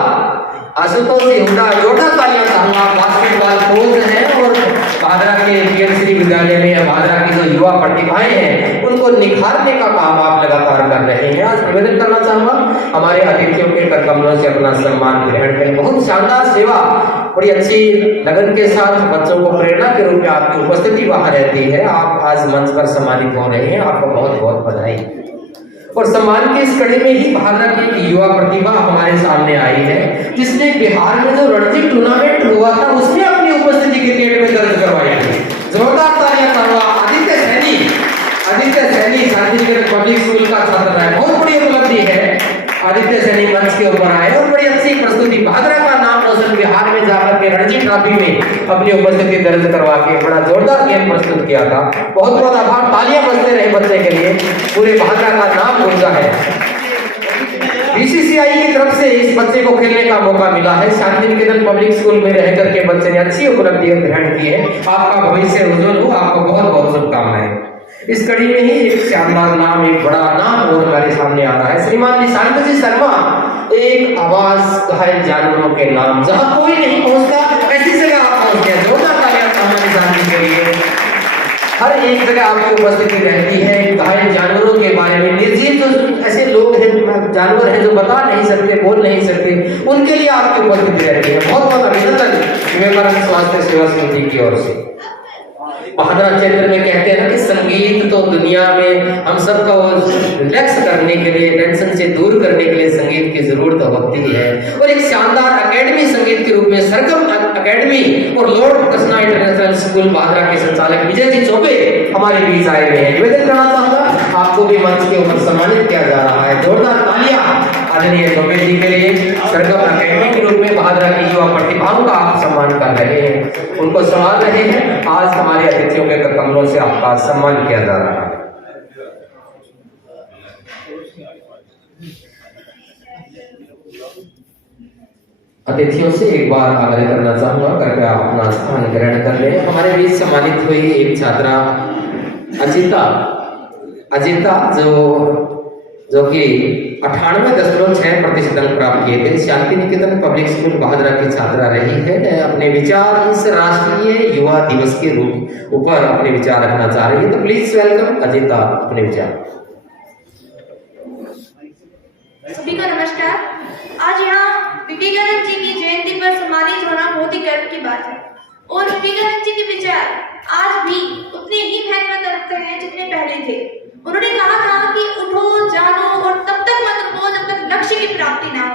जोरदार तालियां चाहूंगा। बास्केटबॉल कोच हैं और बहादुरा के पीएमसी विद्यालय में बहादुरा की जो युवा प्रतिभाएं हैं उनको निखारने का काम आप लगातार कर रहे हैं। आज निवेदन करना चाहूंगा हमारे अतिथियों के कर कमलों से अपना सम्मान ग्रहण करें। बहुत शानदार सेवा, बड़ी अच्छी लगन के साथ बच्चों को प्रेरणा के रूप में आपकी उपस्थिति वहां रहती है। आप आज मंच पर सम्मानित हो रहे हैं, आपको बहुत बहुत बधाई। और सम्मान की इस कड़ी में ही बहादुरा की युवा प्रतिभा हमारे सामने आई है, जिसने बिहार में जो रणजी टूर्नामेंट हुआ था उसमें अपनी उपस्थिति क्रिकेट में दर्ज करवाई थी। जोरदार तालियां चाहूंगा। आदित्य सैनी शांतिनिकेतन पब्लिक स्कूल का छात्र है। बहुत बड़ी उपलब्धि है। आदित्य सैनी मंच के ऊपर आए और बड़ी अच्छी प्रस्तुति, बहादुरा का नाम रोशन बिहार में जाकर के रणजी ट्रॉफी में अपनी उपस्थिति दर्ज करवा के बड़ा जोरदार गेम प्रस्तुत किया था। बहुत बहुत आभार, तालियां बजते रहे बच्चे के लिए। पूरे बहादुरा का नाम गूंजा है। बीसीसीआई की तरफ से इस बच्चे को खेलने का मौका मिला है। शांतिनिकेतन पब्लिक स्कूल में रह करके बच्चे ने अच्छी उपलब्धियां ग्रहण की है। आपका भविष्य उज्जवल हो, आपको बहुत बहुत शुभकामनाएं। इस कड़ी में ही एक शानदार नाम, एक बड़ा नाम और हमारे सामने आ रहा है। श्रीमान निशांत जी शर्मा, एक आवाज घायल जानवरों के नाम, जहां कोई नहीं पहुंचता ऐसी जगह आप पहुंच गए। जोरदार तालियां सामान्य जानने के लिए। हर एक जगह आपकी उपस्थिति रहती है। घायल जानवरों के बारे में, निर्जीव जो ऐसे लोग हैं, जानवर हैं जो बता नहीं सकते, बोल नहीं सकते, उनके लिए आपकी उपस्थिति रहती है। बहुत बहुत अभिनंदन विवेकानंद स्वास्थ्य सेवा समिति की ओर से। महादरा क्षेत्र में कहते हैं ना कि संगीत तो दुनिया में हम सबका रिलैक्स करने के लिए, टेंशन से दूर करने के लिए संगीत की जरूरत होती है। और एक शानदार एकेडमी संगीत के रूप में सरगम एकेडमी और लॉर्ड कृष्णा इंटरनेशनल स्कूल महादरा के संचालक विजय जी चौबे हमारे बीच आए हुए हैं। निवेदन करना चाहूंगा, आपको भी मंच के ऊपर सम्मानित किया जा रहा है। जोरदार तालियां आदरणीय चौबे जी के लिए। सरगम एकेडमी के रूप में महादरा की युवा प्रतिभाओं का आप सम्मान कर रहे हैं, उनको संभाल रहे हैं। आज हमारे अतिथियों के कमरों से आपका सम्मान किया जा रहा है। अतिथियों से एक बार आग्रह करना चाहूंगा, कृपया अपना स्थान ग्रहण कर ले। हमारे बीच सम्मानित हुई एक छात्रा अजिता जो कि 98.6% अंक प्राप्त किए थे, शांति निकेतन पब्लिक स्कूल बहादुरा की छात्रा रही है। अपने विचार इस राष्ट्रीय युवा दिवस के ऊपर अपने विचार रखना चाह रही है, तो प्लीज वेलकम अजिता, अपने विचार। सभी को नमस्कार। आज यहाँ विवेकानंद जी की जयंती पर सम्मानित होना बहुत ही गर्व की बात है। और विवेकानंद जी के विचार आज भी उतने ही महत्व रखते हैं जितने पहले थे। उन्होंने कहा था कि उठो, जानो और तब तक मत रुको जब तक लक्ष्य की प्राप्ति ना हो।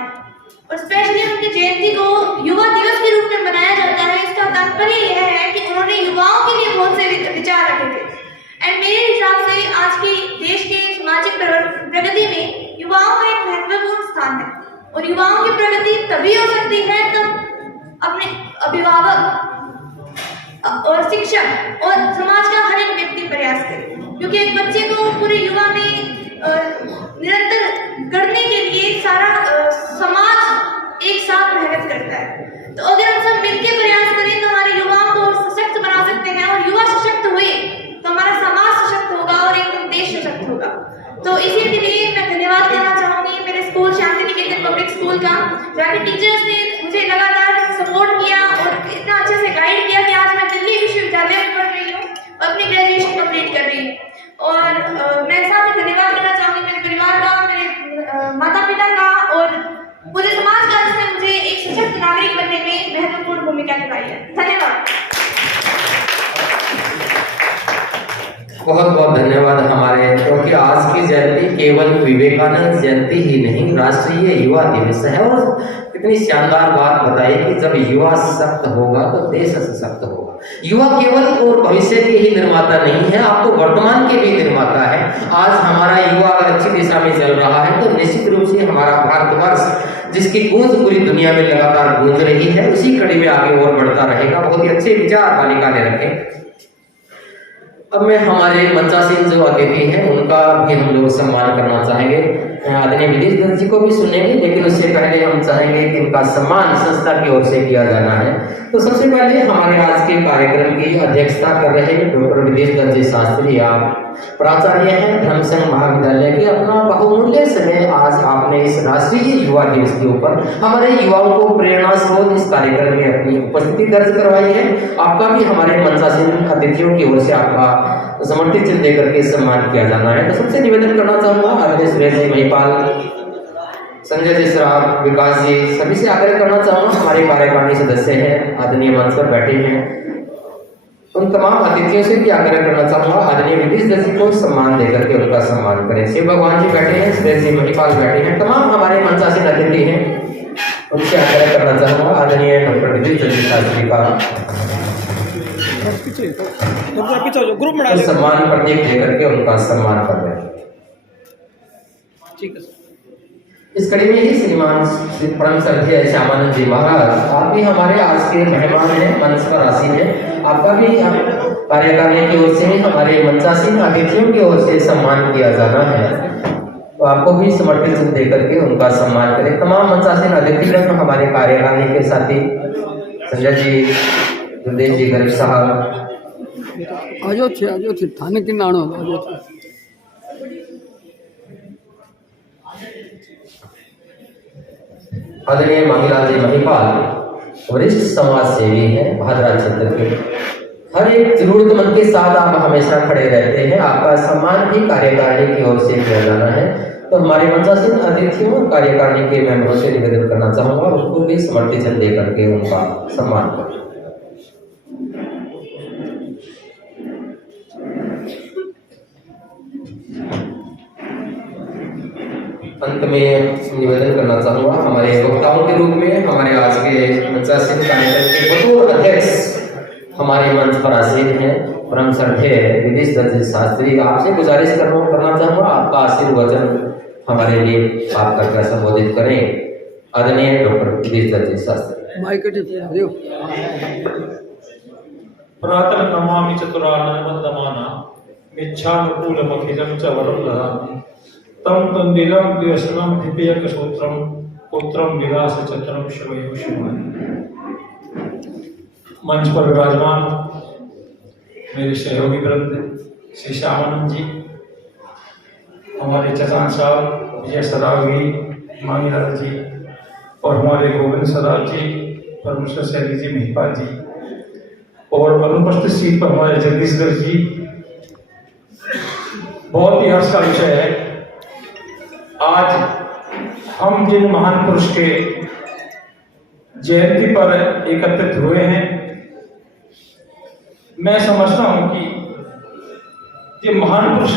और स्पेशली उनकी जयंती को युवा दिवस के रूप में मनाया जाता है। इसका तात्पर्य यह है कि उन्होंने युवाओं के लिए बहुत से विचार रखे थे। एंड मेरे हिसाब से आज के देश के सामाजिक प्रगति में युवाओं का एक महत्वपूर्ण स्थान है। और युवाओं की प्रगति तभी हो सकती है तब अपने अभिभावक और शिक्षक और समाज का हर एक व्यक्ति प्रयास करे, क्योंकि एक बच्चे को पूरे युवा में निरंतर करने के लिए सारा समाज एक साथ मेहनत करता है। तो अगर हम सब मिलकर प्रयास करें तो हमारे युवाओं को सशक्त बना सकते हैं। और युवा सशक्त हुए तो हमारा समाज सशक्त होगा और एकदम देश सशक्त होगा। तो इसी के लिए मैं धन्यवाद करना चाहूंगी मेरे school Shanti Niketan public school का, जहाँ के टीचर्स ने मुझे लगातार सपोर्ट किया और इतना अच्छे से गाइड किया कि आज मैं दिल्ली विश्वविद्यालय में पढ़ रही हूँ और अपनी ग्रेजुएशन कंप्लीट कर रही हूँ। और मैं साथ ही धन्यवाद करना चाहूंगी मेरे परिवार का, मेरे माता पिता का और पूरे समाज का, जिसने मुझे एक सशक्त नागरिक बनने में महत्वपूर्ण भूमिका निभाई है। धन्यवाद। बहुत बहुत धन्यवाद हमारे, क्योंकि आज की जयंती केवल विवेकानंद जयंती ही नहीं, राष्ट्रीय युवा दिवस है। और कितनी शानदार बात बताई कि जब युवा सशक्त होगा तो देश सशक्त होगा। युवा केवल और भविष्य के ही निर्माता नहीं है, आप तो वर्तमान के भी निर्माता है। आज हमारा युवा अगर अच्छी दिशा में चल रहा है तो निश्चित रूप से हमारा भारतवर्ष, जिसकी गूंज पूरी दुनिया में लगातार गूंज रही है, उसी कड़ी में आगे और बढ़ता रहेगा। बहुत ही अच्छे विचार बालिका ने रखे। अब मैं हमारे मंचासीन जो अतिथि हैं उनका भी हम लोग सम्मान करना चाहेंगे। आदरणीय विदेश दत्त जी को भी सुनेंगे, लेकिन उससे पहले हम चाहेंगे कि इनका सम्मान संस्था की ओर से किया जाना है। तो सबसे पहले हमारे आज के कार्यक्रम की अध्यक्षता कर रहे हैं डॉक्टर विदेश दत्त जी शास्त्री। आप प्राचार्य हैं धर्म संघ महाविद्यालय के। अपना बहुमूल्य समय आज आपने इस राष्ट्रीय युवा दिवस के ऊपर हमारे युवाओं को प्रेरणा स्रोत इस कार्यक्रम में अपनी उपस्थिति दर्ज करवाई है। आपका भी हमारे मंचासीन अतिथियों की ओर से आपका समर्थित चिन्ह देकर के सम्मान किया जाना है। तो सबसे निवेदन करना चाहूंगा आदरणीय सुरेश जी महिपाल, संजय जी श्राव, विकास जी, सभी से आग्रह करना चाहूंगा, हमारे कार्यकारिणी सदस्य हैं, आदरणीय मंच पर बैठे हैं, उन तमाम अतिथियों से भी आग्रह करना चाहूंगा आदरणीय विदेश दत्त जी को सम्मान देकर के उनका सम्मान करें। शिव भगवान जी बैठे हैं, सुरेश जी महिपाल बैठे हैं, तमाम हमारे मंचासीन अतिथि हैं, उनसे आग्रह करना चाहूंगा आदरणीय डॉक्टर विदेश दत्त शास्त्री का सम्मान प्रतीक देकर के उनका सम्मान कर रहे हैं। इस कड़ी में ही श्रीमान परम श्रद्धेय श्यामानंद जी महाराज, आप भी हमारे आज के मेहमान हैं, मंच पर आसीन हैं। आपका भी कार्यकारिणी की ओर से हमारे मंचासीन अतिथियों की ओर से सम्मान किया जाना है, तो आपको भी समर्पित देकर के उनका सम्मान करें। तमाम मंचासीन अतिथिगण हमारे कार्यकारिणी के साथी संजय जी, गुरुदेव जी, गरीब साहब, आजो थे थाने के नाणो आजो थे। आदरणीय मामीलाल जी महिपाल वरिष्ठ समाज सेवी हैं भादरा क्षेत्र के। हर एक जरूरतमंद के साथ आप हमेशा खड़े रहते हैं। आपका सम्मान भी कार्यकारिणी की ओर से किया जाना है। तो हमारे मंचासीन अतिथियों और कार्यकारिणी के मेंबरों से निवेदन करना चाहूंगा उनको भी समर्पित चिन्ह दे करके उनका सम्मान करें। अंत में निवेदन करना चाहूंगा हमारे वक्ताओं के रूप में हमारे आज के मंचासीन कार्यक्रम के बतौर अध्यक्ष हमारे मंच पर आसीन हैं परम श्रद्धेय विदेश दर्जी शास्त्री। आपसे गुजारिश करना चाहूंगा आपका आशीर्वचन हमारे लिए आप करके संबोधित करें। आदरणीय डॉक्टर विदेश दर्जी शास्त्री। प्रातः नमामि चतुरानन्दमाना मिच्छानुकूलमखिलं च वरं ददामि तं तन्दिलं द्व्यसनं दिव्यकसूत्रं पुत्रं विलासचत्रं शिवयो शिवाय। मंच पर विराजमान मेरे सहयोगी वृंद श्री श्यामानंद जी, हमारे चचान साहब विजय सरावगी, मामीलाल जी और हमारे गोविंद सराव जी, परमेश्वर सैली जी, महिपाल जी और अनुपस्थित सीट पर हमारे जगदीशगढ़ जी। बहुत ही हर्ष का विषय है आज हम जिन महान पुरुष के जयंती पर एकत्रित हुए हैं। मैं समझता हूं कि ये महान पुरुष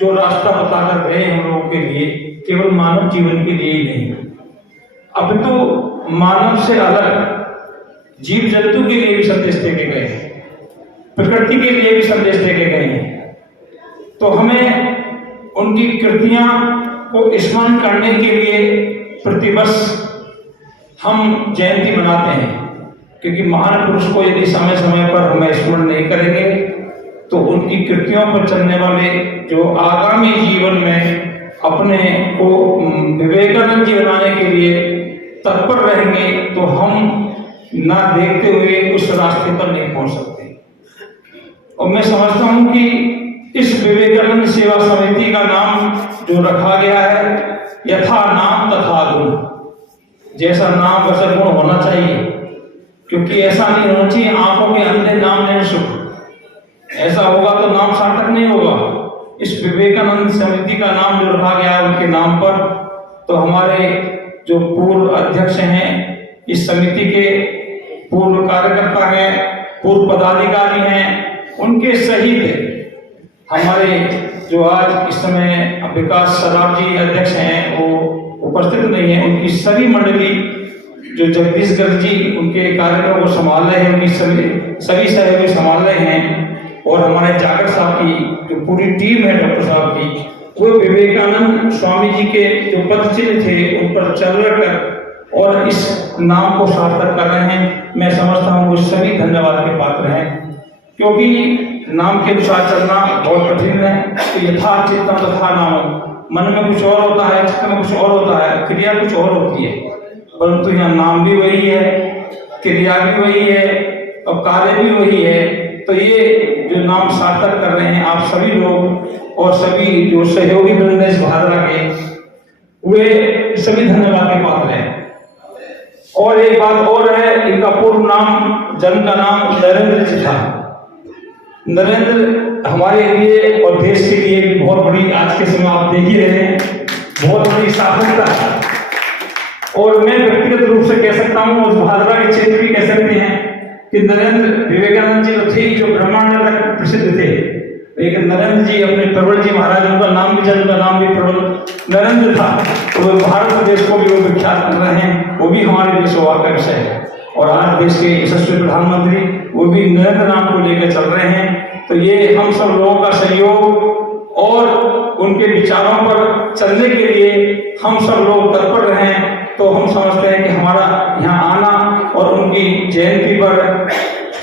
जो रास्ता बताकर गए हम लोगों के लिए केवल मानव जीवन के लिए ही नहीं, अब तो मानव से अलग जीव जंतु के लिए भी संदेश देके गए हैं, प्रकृति के लिए भी संदेश देके गए हैं। तो हमें उनकी कृतियां को स्मरण करने के लिए प्रतिवर्ष हम जयंती मनाते हैं, क्योंकि महान पुरुष को यदि समय समय पर हम स्मरण नहीं करेंगे तो उनकी कृतियों पर चलने वाले जो आगामी जीवन में अपने को विवेकानंद जी बनाने के लिए तत्पर रहेंगे तो हम ना देखते हुए उस रास्ते पर नहीं पहुंच सकते। और मैं समझता हूं कि इस विवेकानंद सेवा समिति का नाम जो रखा गया है, यथा नाम तथा गुण, जैसा नाम वैसा गुण होना चाहिए, क्योंकि ऐसा नहीं होना चाहिए आंखों के अंधे नाम नहीं सुख, ऐसा होगा तो नाम सार्थक नहीं होगा। इस विवेकानंद समिति का नाम जो रखा गया है उनके नाम पर, तो हमारे जो पूर्व अध्यक्ष हैं इस समिति के, पूर्व कार्यकर्ता हैं, पूर्व पदाधिकारी हैं, उनके सहित हमारे जो आज इस समय विकास सराफ जी अध्यक्ष हैं वो उपस्थित नहीं है, उनकी सभी मंडली जो जगदीशगढ़ जी उनके कार्यक्रम को संभाल रहे हैं, उनकी सभी सहयोगी संभाल रहे हैं, और हमारे जागर साहब की जो पूरी टीम है डॉक्टर साहब की, वो विवेकानंद स्वामी जी के जो पद चिन्ह थे उन पर चल कर और इस नाम को सार्थक कर रहे हैं। मैं समझता हूँ वो सभी धन्यवाद के पात्र हैं, क्योंकि नाम के अनुसार चलना बहुत कठिन है। तो यथा चित्तम तथा नाम, मन में कुछ और होता है, चित्त में कुछ और होता है, क्रिया कुछ और होती है, परंतु यहाँ नाम भी वही है, क्रिया भी वही है और कार्य भी वही है। तो ये जो नाम सार्थक कर रहे हैं आप सभी लोग और सभी जो सहयोगी वृंद इस भादरा के, वे सभी धन्यवाद के पात्र हैं। और एक बात और है, इनका पूर्ण नाम, जन्म का नाम नरेंद्र जी था। नरेंद्र हमारे लिए और देश के लिए भी बहुत बड़ी, आज के समय आप देख ही रहे हैं, बहुत बड़ी सार्थकता है। और मैं व्यक्तिगत रूप से कह सकता हूँ, उस भादरा के क्षेत्र भी कह सकते हैं कि नरेंद्र विवेकानंद जी तो थे जो ब्रह्मांड तक प्रसिद्ध थे, लेकिन नरेंद्र जी अपने प्रबल जी महाराज, उनका नाम भी, जन्म का नाम भी प्रबल नरेंद्र था, तो भारत देश को भी वो विख्यात कर रहे हैं, वो भी हमारे लिए सौभाग्य का विषय है। और आज देश के यशस्वी प्रधानमंत्री वो भी नरेंद्र नाम को लेकर चल रहे हैं। तो ये हम सब लोगों का सहयोग और उनके विचारों पर चलने के लिए हम सब लोग तत्पर रहें, तो हम समझते हैं कि हमारा यहाँ आना और उनकी जयंती पर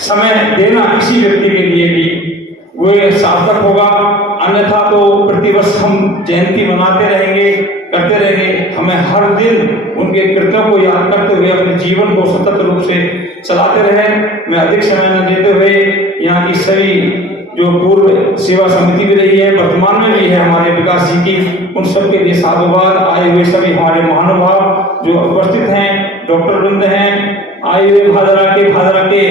समय देना किसी व्यक्ति के लिए भी वो सार्थक होगा। अन्यथा तो प्रतिवर्ष हम जयंती मनाते रहेंगे, करते रहेंगे, हमें हर दिन उनके कृत्यों को याद करते हुए अपने जीवन को सतत रूप से चलाते रहें। मैं अधिक समय न देते हुए यहाँ की सभी जो पूर्व सेवा समिति भी रही है, वर्तमान में भी है हमारे विकास जी की, उन सबके लिए साधुवाद। आए हुए सभी हमारे महानुभाव जो उपस्थित हैं, डॉक्टर वृंद हैं, आए हुए भादरा के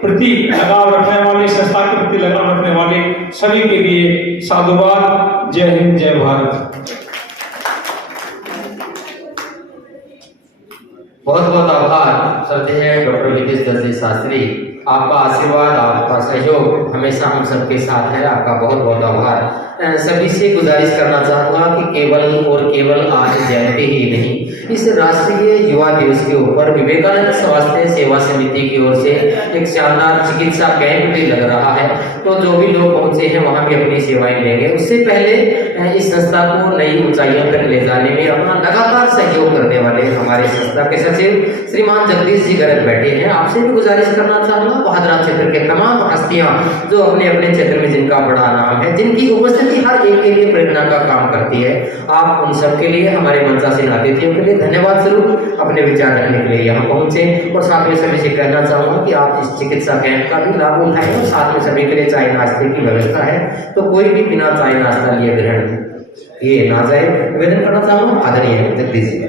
प्रति लगाव रखने वाले, संस्था के प्रति लगाव रखने वाले सभी के लिए साधुवाद। जय हिंद, जय भारत। बहुत बहुत आभार श्रद्धेय डॉक्टर विदेश दल शास्त्री, आपका आशीर्वाद, आपका सहयोग हमेशा हम सबके साथ है। आपका बहुत बहुत आभार। सभी से गुजारिश करना चाहूँगा कि केवल और केवल आज जयंती ही नहीं, इस राष्ट्रीय युवा दिवस के ऊपर विवेकानंद स्वास्थ्य सेवा समिति की ओर से एक शानदार चिकित्सा कैंप भी लग रहा है। तो जो भी लोग पहुंचे हैं वहां भी अपनी सेवाएं लेंगे। उससे पहले इस संस्था को नई ऊंचाइयों तक ले जाने में अपना लगातार सहयोग करने वाले हमारे संस्था के सचिव श्रीमान जगदीश जी गर्ग बैठे हैं। आपसे भी गुजारिश करना चाहूँगा, बहादुर क्षेत्र के तमाम हस्तियां जो अपने अपने क्षेत्र में जिनका बड़ा नाम है, जिनकी उपस्थिति हर एक के लिए प्रेरणा का काम करती है, आप उन सब के लिए, हमारे मंचासीन अतिथियों के लिए धन्यवाद स्वरूप अपने विचार रखने के लिए यहाँ पहुंचे। और साथ में सभी से कहना चाहूँगा कि आप इस चिकित्सा कैंप का भी लाभ उठाएं और साथ में सभी के लिए चाय नाश्ते की व्यवस्था है, तो कोई भी बिना चाय नाश्ता लिए ग्रहण ये ना जाए, निवेदन करना चाहूँगा। आदरणीय जगदीश जी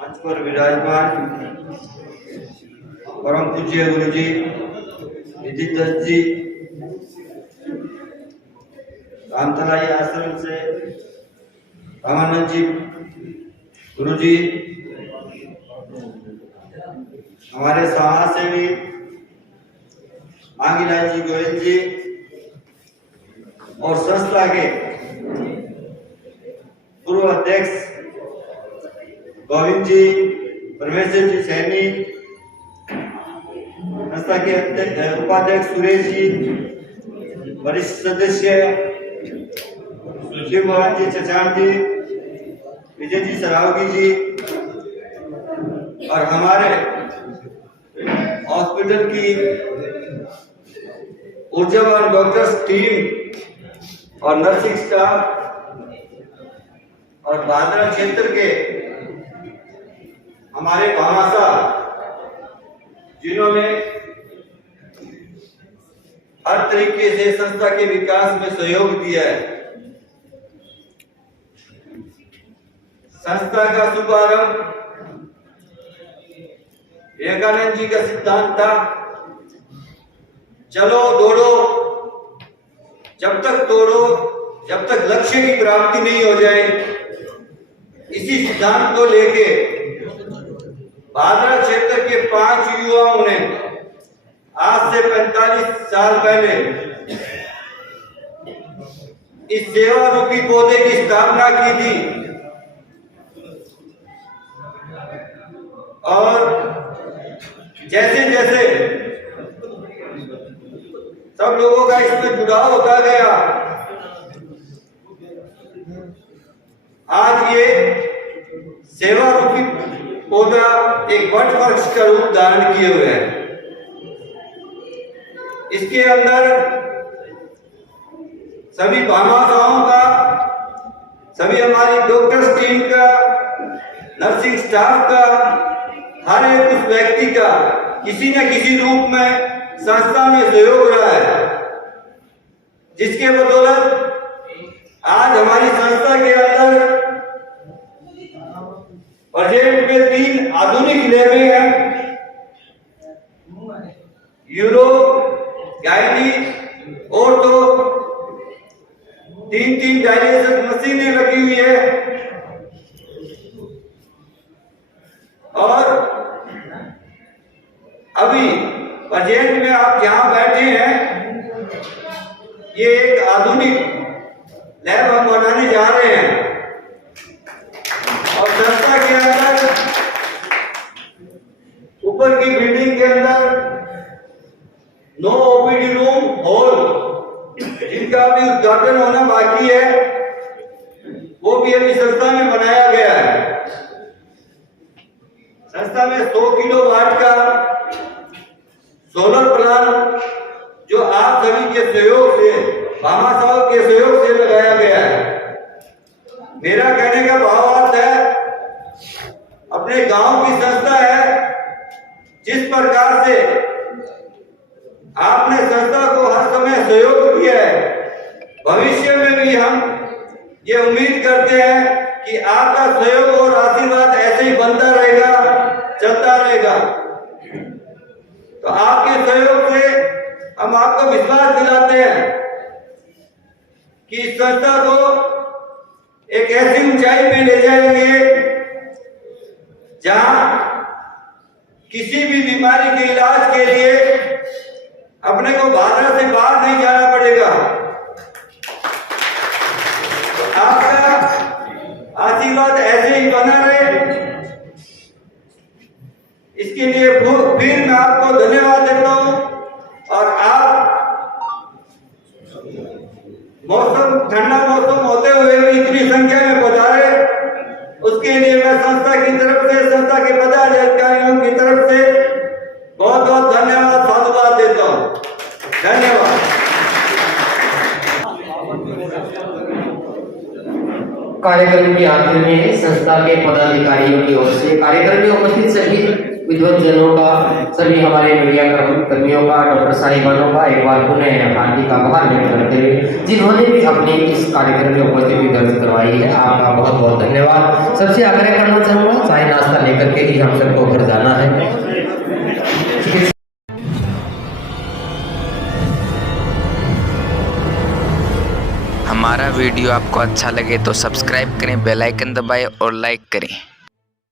मंच पर विराजमान परम पूज्य गुरु जी विदित दत्त जी, रामतलाई आश्रम से रामानंद जी गुरु जी, हमारे समाज सेवी मांगीलाल जी गोयल जी और संस्था के पूर्व अध्यक्ष गोविंद जी, परमेश्वर जी सैनी, संस्था के उपाध्यक्ष सुरेश जी, वरिष्ठ सदस्य शिव भगवान जी चचान जी, विजय जी सरावगी जी और हमारे हॉस्पिटल की ऊर्जावान डॉक्टर्स टीम और नर्सिंग स्टाफ और भादरा क्षेत्र के हमारे भामाशाह जिन्होंने हर तरीके से संस्था के विकास में सहयोग दिया है। संस्था का शुभारंभ विवेकानंद जी का सिद्धांत था, चलो दौड़ो जब तक दौड़ो जब तक लक्ष्य की प्राप्ति नहीं हो जाए। इसी सिद्धांत को लेके भादरा क्षेत्र के 5 युवाओं ने आज से 45 साल पहले इस सेवा रूपी पौधे की स्थापना की थी और जैसे जैसे सब लोगों का इसमें जुड़ाव होता गया, आज ये सेवा रूपी पौधा एक वट वृक्ष का रूप धारण किए हुए है। इसके अंदर सभी भामाशाहों का, सभी हमारी डॉक्टर्स टीम का, नर्सिंग स्टाफ का, हर एक उस व्यक्ति का किसी न किसी रूप में संस्था में सहयोग रहा है, जिसके बदौलत आज हमारी संस्था के अंदर प्रोजेक्ट में 3 आधुनिक लैबें हैं, यूरो, गायनी और तो 3 डायलिसिस मशीनें लगी हुई है और अभी प्रोजेक्ट में आप जहां बैठे हैं ये एक आधुनिक लैब हम बनाने जा रहे हैं और संस्था के अंदर ऊपर की बिल्डिंग के अंदर 9 ओपीडी रूम हॉल जिनका भी उद्घाटन होना बाकी है वो भी अभी संस्था में बनाया गया है। संस्था में 100 किलोवाट का सोलर प्लांट जो आप सभी के सहयोग से, भामाशाहों के सहयोग से लगाया गया है। मेरा कहने का भावार्थ है, अपने गांव की संस्था है, जिस प्रकार से आपने संस्था को हर समय सहयोग किया है। भविष्य में भी हम ये उम्मीद करते हैं कि आपका सहयोग और आशीर्वाद ऐसे ही बनता रहेगा, चलता रहेगा। तो आपके सहयोग से हम आपको विश्वास दिलाते हैं कि इस संस्था को एक ऐसी ऊंचाई पे ले जाएंगे जहां किसी भी बीमारी के इलाज के लिए अपने को भारत से बाहर नहीं जाना पड़ेगा। तो आपका आशीर्वाद ऐसे ही बना रहे, इसके लिए फिर मैं आपको धन्यवाद देता हूं। और आप ठंडा मौसम होते हुए भी इतनी संख्या में पधारे, उसके लिए मैं संस्था की तरफ से, संस्था के पदाधिकारियों की तरफ से बहुत बहुत धन्यवाद, साधुवाद देता हूं। धन्यवाद। कार्यक्रम के आखिर में संस्था के पदाधिकारियों की ओर से कार्यक्रम में उपस्थित सभी विद्वत्जनों का, सभी हमारे मीडिया कर्मियों का, डॉक्टर साहिबानों का एक बार पुनः हार्दिक आभार व्यक्त करते हुए जिन्होंने भी अपने इस कार्यक्रम में उपस्थिति दर्ज करवाई है, आपका बहुत बहुत धन्यवाद। सबसे आग्रह करना चाहूँगा, चाय नाश्ता लेकर के ही हम सबको घर जाना है। हमारा वीडियो आपको अच्छा लगे तो सब्सक्राइब करें, बेल आइकन दबाएं और लाइक करें।